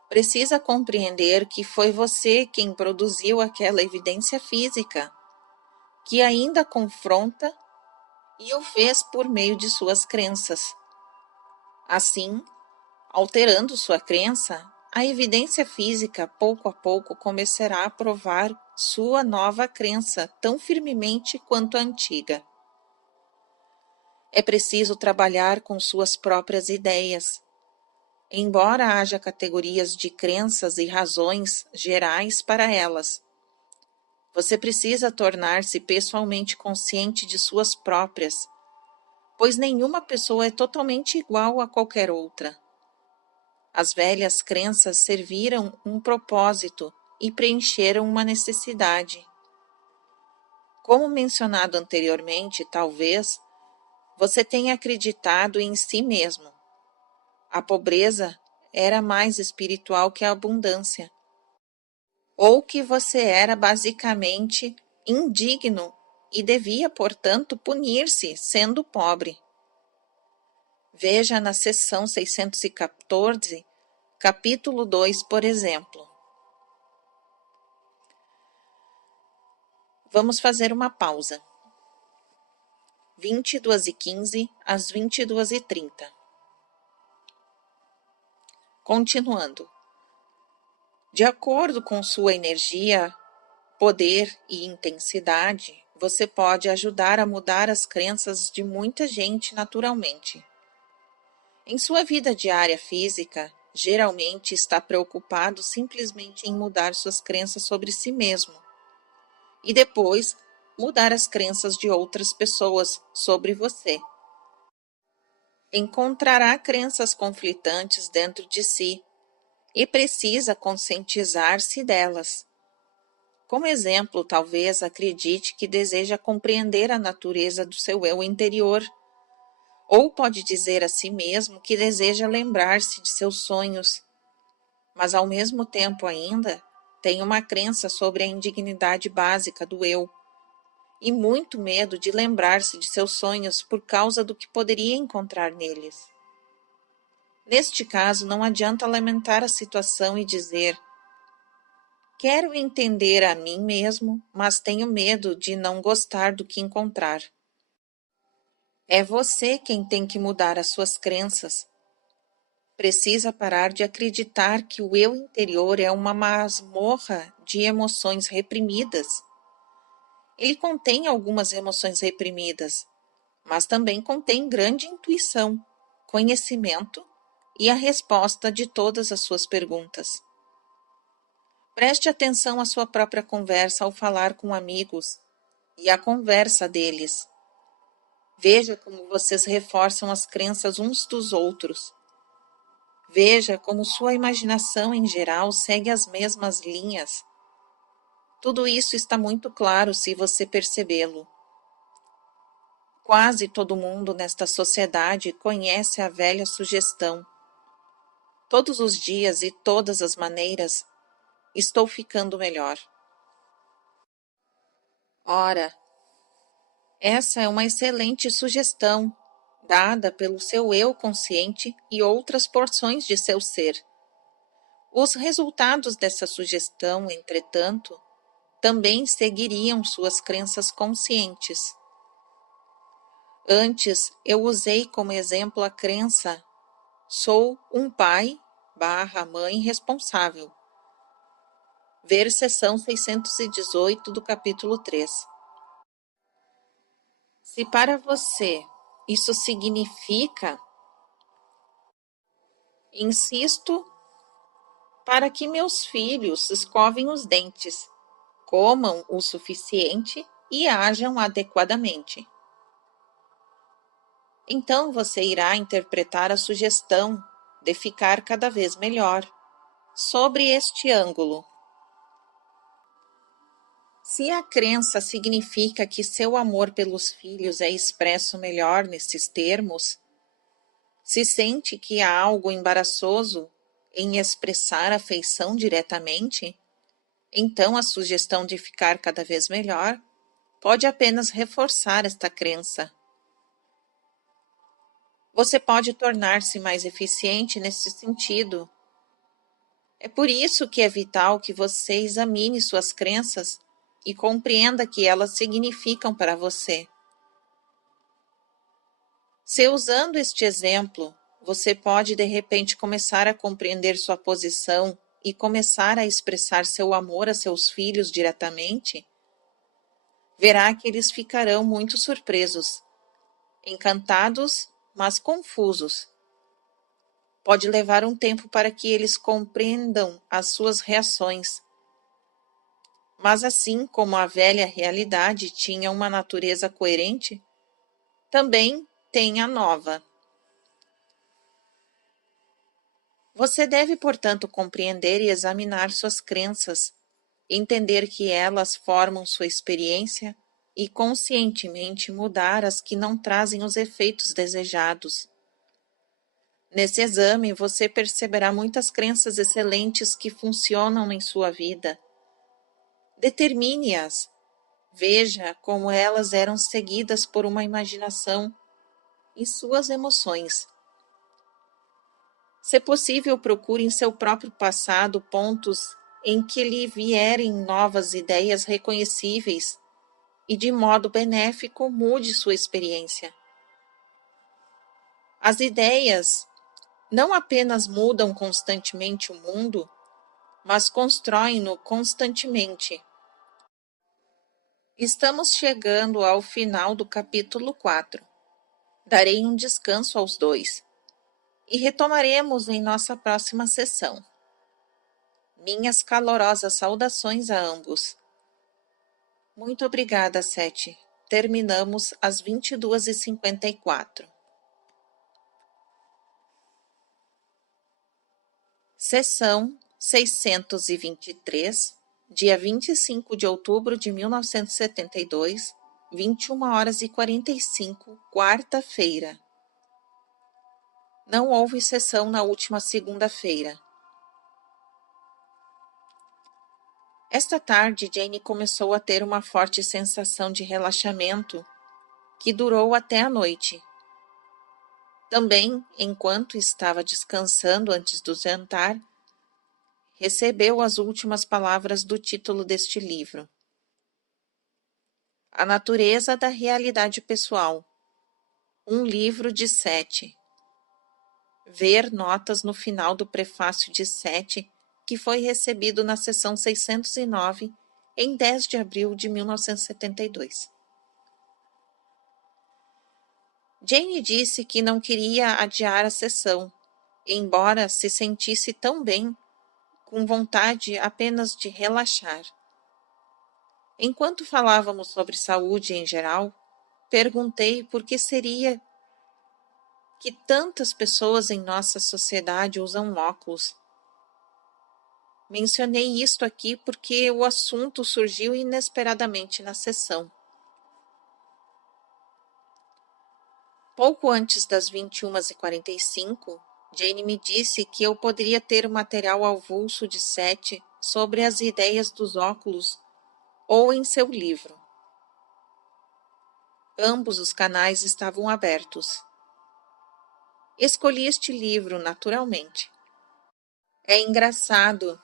Precisa compreender que foi você quem produziu aquela evidência física, que ainda confronta e o fez por meio de suas crenças. Assim, alterando sua crença, a evidência física pouco a pouco começará a provar sua nova crença tão firmemente quanto a antiga. É preciso trabalhar com suas próprias ideias. Embora haja categorias de crenças e razões gerais para elas, você precisa tornar-se pessoalmente consciente de suas próprias, pois nenhuma pessoa é totalmente igual a qualquer outra. As velhas crenças serviram um propósito e preencheram uma necessidade. Como mencionado anteriormente, talvez você tenha acreditado em si mesmo. A pobreza era mais espiritual que a abundância, ou que você era basicamente indigno e devia, portanto, punir-se sendo pobre. Veja na seção 614, capítulo 2, por exemplo. Vamos fazer uma pausa. 22h15 às 22h30. Continuando. De acordo com sua energia, poder e intensidade, você pode ajudar a mudar as crenças de muita gente naturalmente. Em sua vida diária física, geralmente está preocupado simplesmente em mudar suas crenças sobre si mesmo e depois mudar as crenças de outras pessoas sobre você. Encontrará crenças conflitantes dentro de si e precisa conscientizar-se delas. Como exemplo, talvez acredite que deseja compreender a natureza do seu eu interior, ou pode dizer a si mesmo que deseja lembrar-se de seus sonhos, mas ao mesmo tempo ainda tem uma crença sobre a indignidade básica do eu e muito medo de lembrar-se de seus sonhos por causa do que poderia encontrar neles. Neste caso, não adianta lamentar a situação e dizer: quero entender a mim mesmo, mas tenho medo de não gostar do que encontrar. É você quem tem que mudar as suas crenças. Precisa parar de acreditar que o eu interior é uma masmorra de emoções reprimidas. Ele contém algumas emoções reprimidas, mas também contém grande intuição, conhecimento e a resposta de todas as suas perguntas. Preste atenção à sua própria conversa ao falar com amigos e à conversa deles. Veja como vocês reforçam as crenças uns dos outros. Veja como sua imaginação em geral segue as mesmas linhas. Tudo isso está muito claro se você percebê-lo. Quase todo mundo nesta sociedade conhece a velha sugestão. Todos os dias e todas as maneiras, estou ficando melhor. Ora, essa é uma excelente sugestão, dada pelo seu eu consciente e outras porções de seu ser. Os resultados dessa sugestão, entretanto, também seguiriam suas crenças conscientes. Antes, eu usei como exemplo a crença: sou um pai/mãe responsável. Ver seção 618 do capítulo 3. Se para você isso significa: insisto para que meus filhos escovem os dentes, comam o suficiente e ajam adequadamente. Então você irá interpretar a sugestão de ficar cada vez melhor sobre este ângulo. Se a crença significa que seu amor pelos filhos é expresso melhor nesses termos, se sente que há algo embaraçoso em expressar afeição diretamente, então a sugestão de ficar cada vez melhor pode apenas reforçar esta crença. Você pode tornar-se mais eficiente nesse sentido. É por isso que é vital que você examine suas crenças e compreenda que elas significam para você. Se usando este exemplo, você pode de repente começar a compreender sua posição e começar a expressar seu amor a seus filhos diretamente, verá que eles ficarão muito surpresos, encantados, mas confusos. Pode levar um tempo para que eles compreendam as suas reações. Mas assim como a velha realidade tinha uma natureza coerente, também tem a nova. Você deve, portanto, compreender e examinar suas crenças, entender que elas formam sua experiência e conscientemente mudar as que não trazem os efeitos desejados. Nesse exame, você perceberá muitas crenças excelentes que funcionam em sua vida. Determine-as. Veja como elas eram seguidas por uma imaginação e suas emoções. Se possível, procure em seu próprio passado pontos em que lhe vierem novas ideias reconhecíveis e, de modo benéfico, mude sua experiência. As ideias não apenas mudam constantemente o mundo, mas constroem-no constantemente. Estamos chegando ao final do capítulo 4. Darei um descanso aos dois e retomaremos em nossa próxima sessão. Minhas calorosas saudações a ambos. Muito obrigada, Sete. Terminamos às 22h54. Sessão 623, dia 25 de outubro de 1972, 21h45, quarta-feira. Não houve sessão na última segunda-feira. Esta tarde, Jane começou a ter uma forte sensação de relaxamento que durou até a noite. Também, enquanto estava descansando antes do jantar, recebeu as últimas palavras do título deste livro. A Natureza da Realidade Pessoal. Um livro de Sete. Ver notas no final do prefácio de Sete, que foi recebido na sessão 609, em 10 de abril de 1972. Jane disse que não queria adiar a sessão, embora se sentisse tão bem, com vontade apenas de relaxar. Enquanto falávamos sobre saúde em geral, perguntei por que seria que tantas pessoas em nossa sociedade usam óculos. Mencionei isto aqui porque o assunto surgiu inesperadamente na sessão. Pouco antes das 21h45, Jane me disse que eu poderia ter o material avulso de Sete sobre as ideias dos óculos ou em seu livro. Ambos os canais estavam abertos. Escolhi este livro, naturalmente. É engraçado,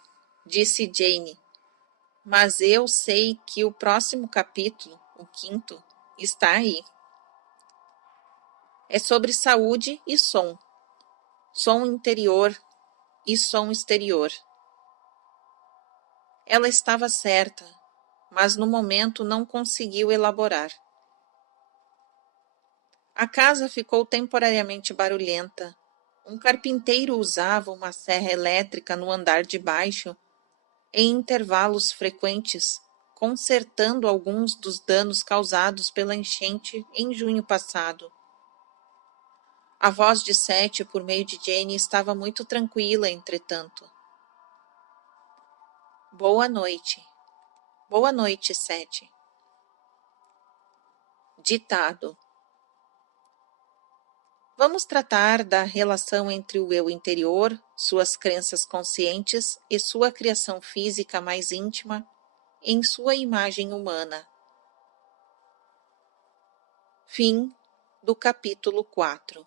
disse Jane, mas eu sei que o próximo capítulo, o 5º, está aí. É sobre saúde e som. Som interior e som exterior. Ela estava certa, mas no momento não conseguiu elaborar. A casa ficou temporariamente barulhenta. Um carpinteiro usava uma serra elétrica no andar de baixo, em intervalos frequentes, consertando alguns dos danos causados pela enchente em junho passado. A voz de Sete, por meio de Jane, estava muito tranquila, entretanto. Boa noite. Boa noite, Sete. Ditado. Vamos tratar da relação entre o eu interior, suas crenças conscientes e sua criação física mais íntima, em sua imagem humana. Fim do capítulo 4.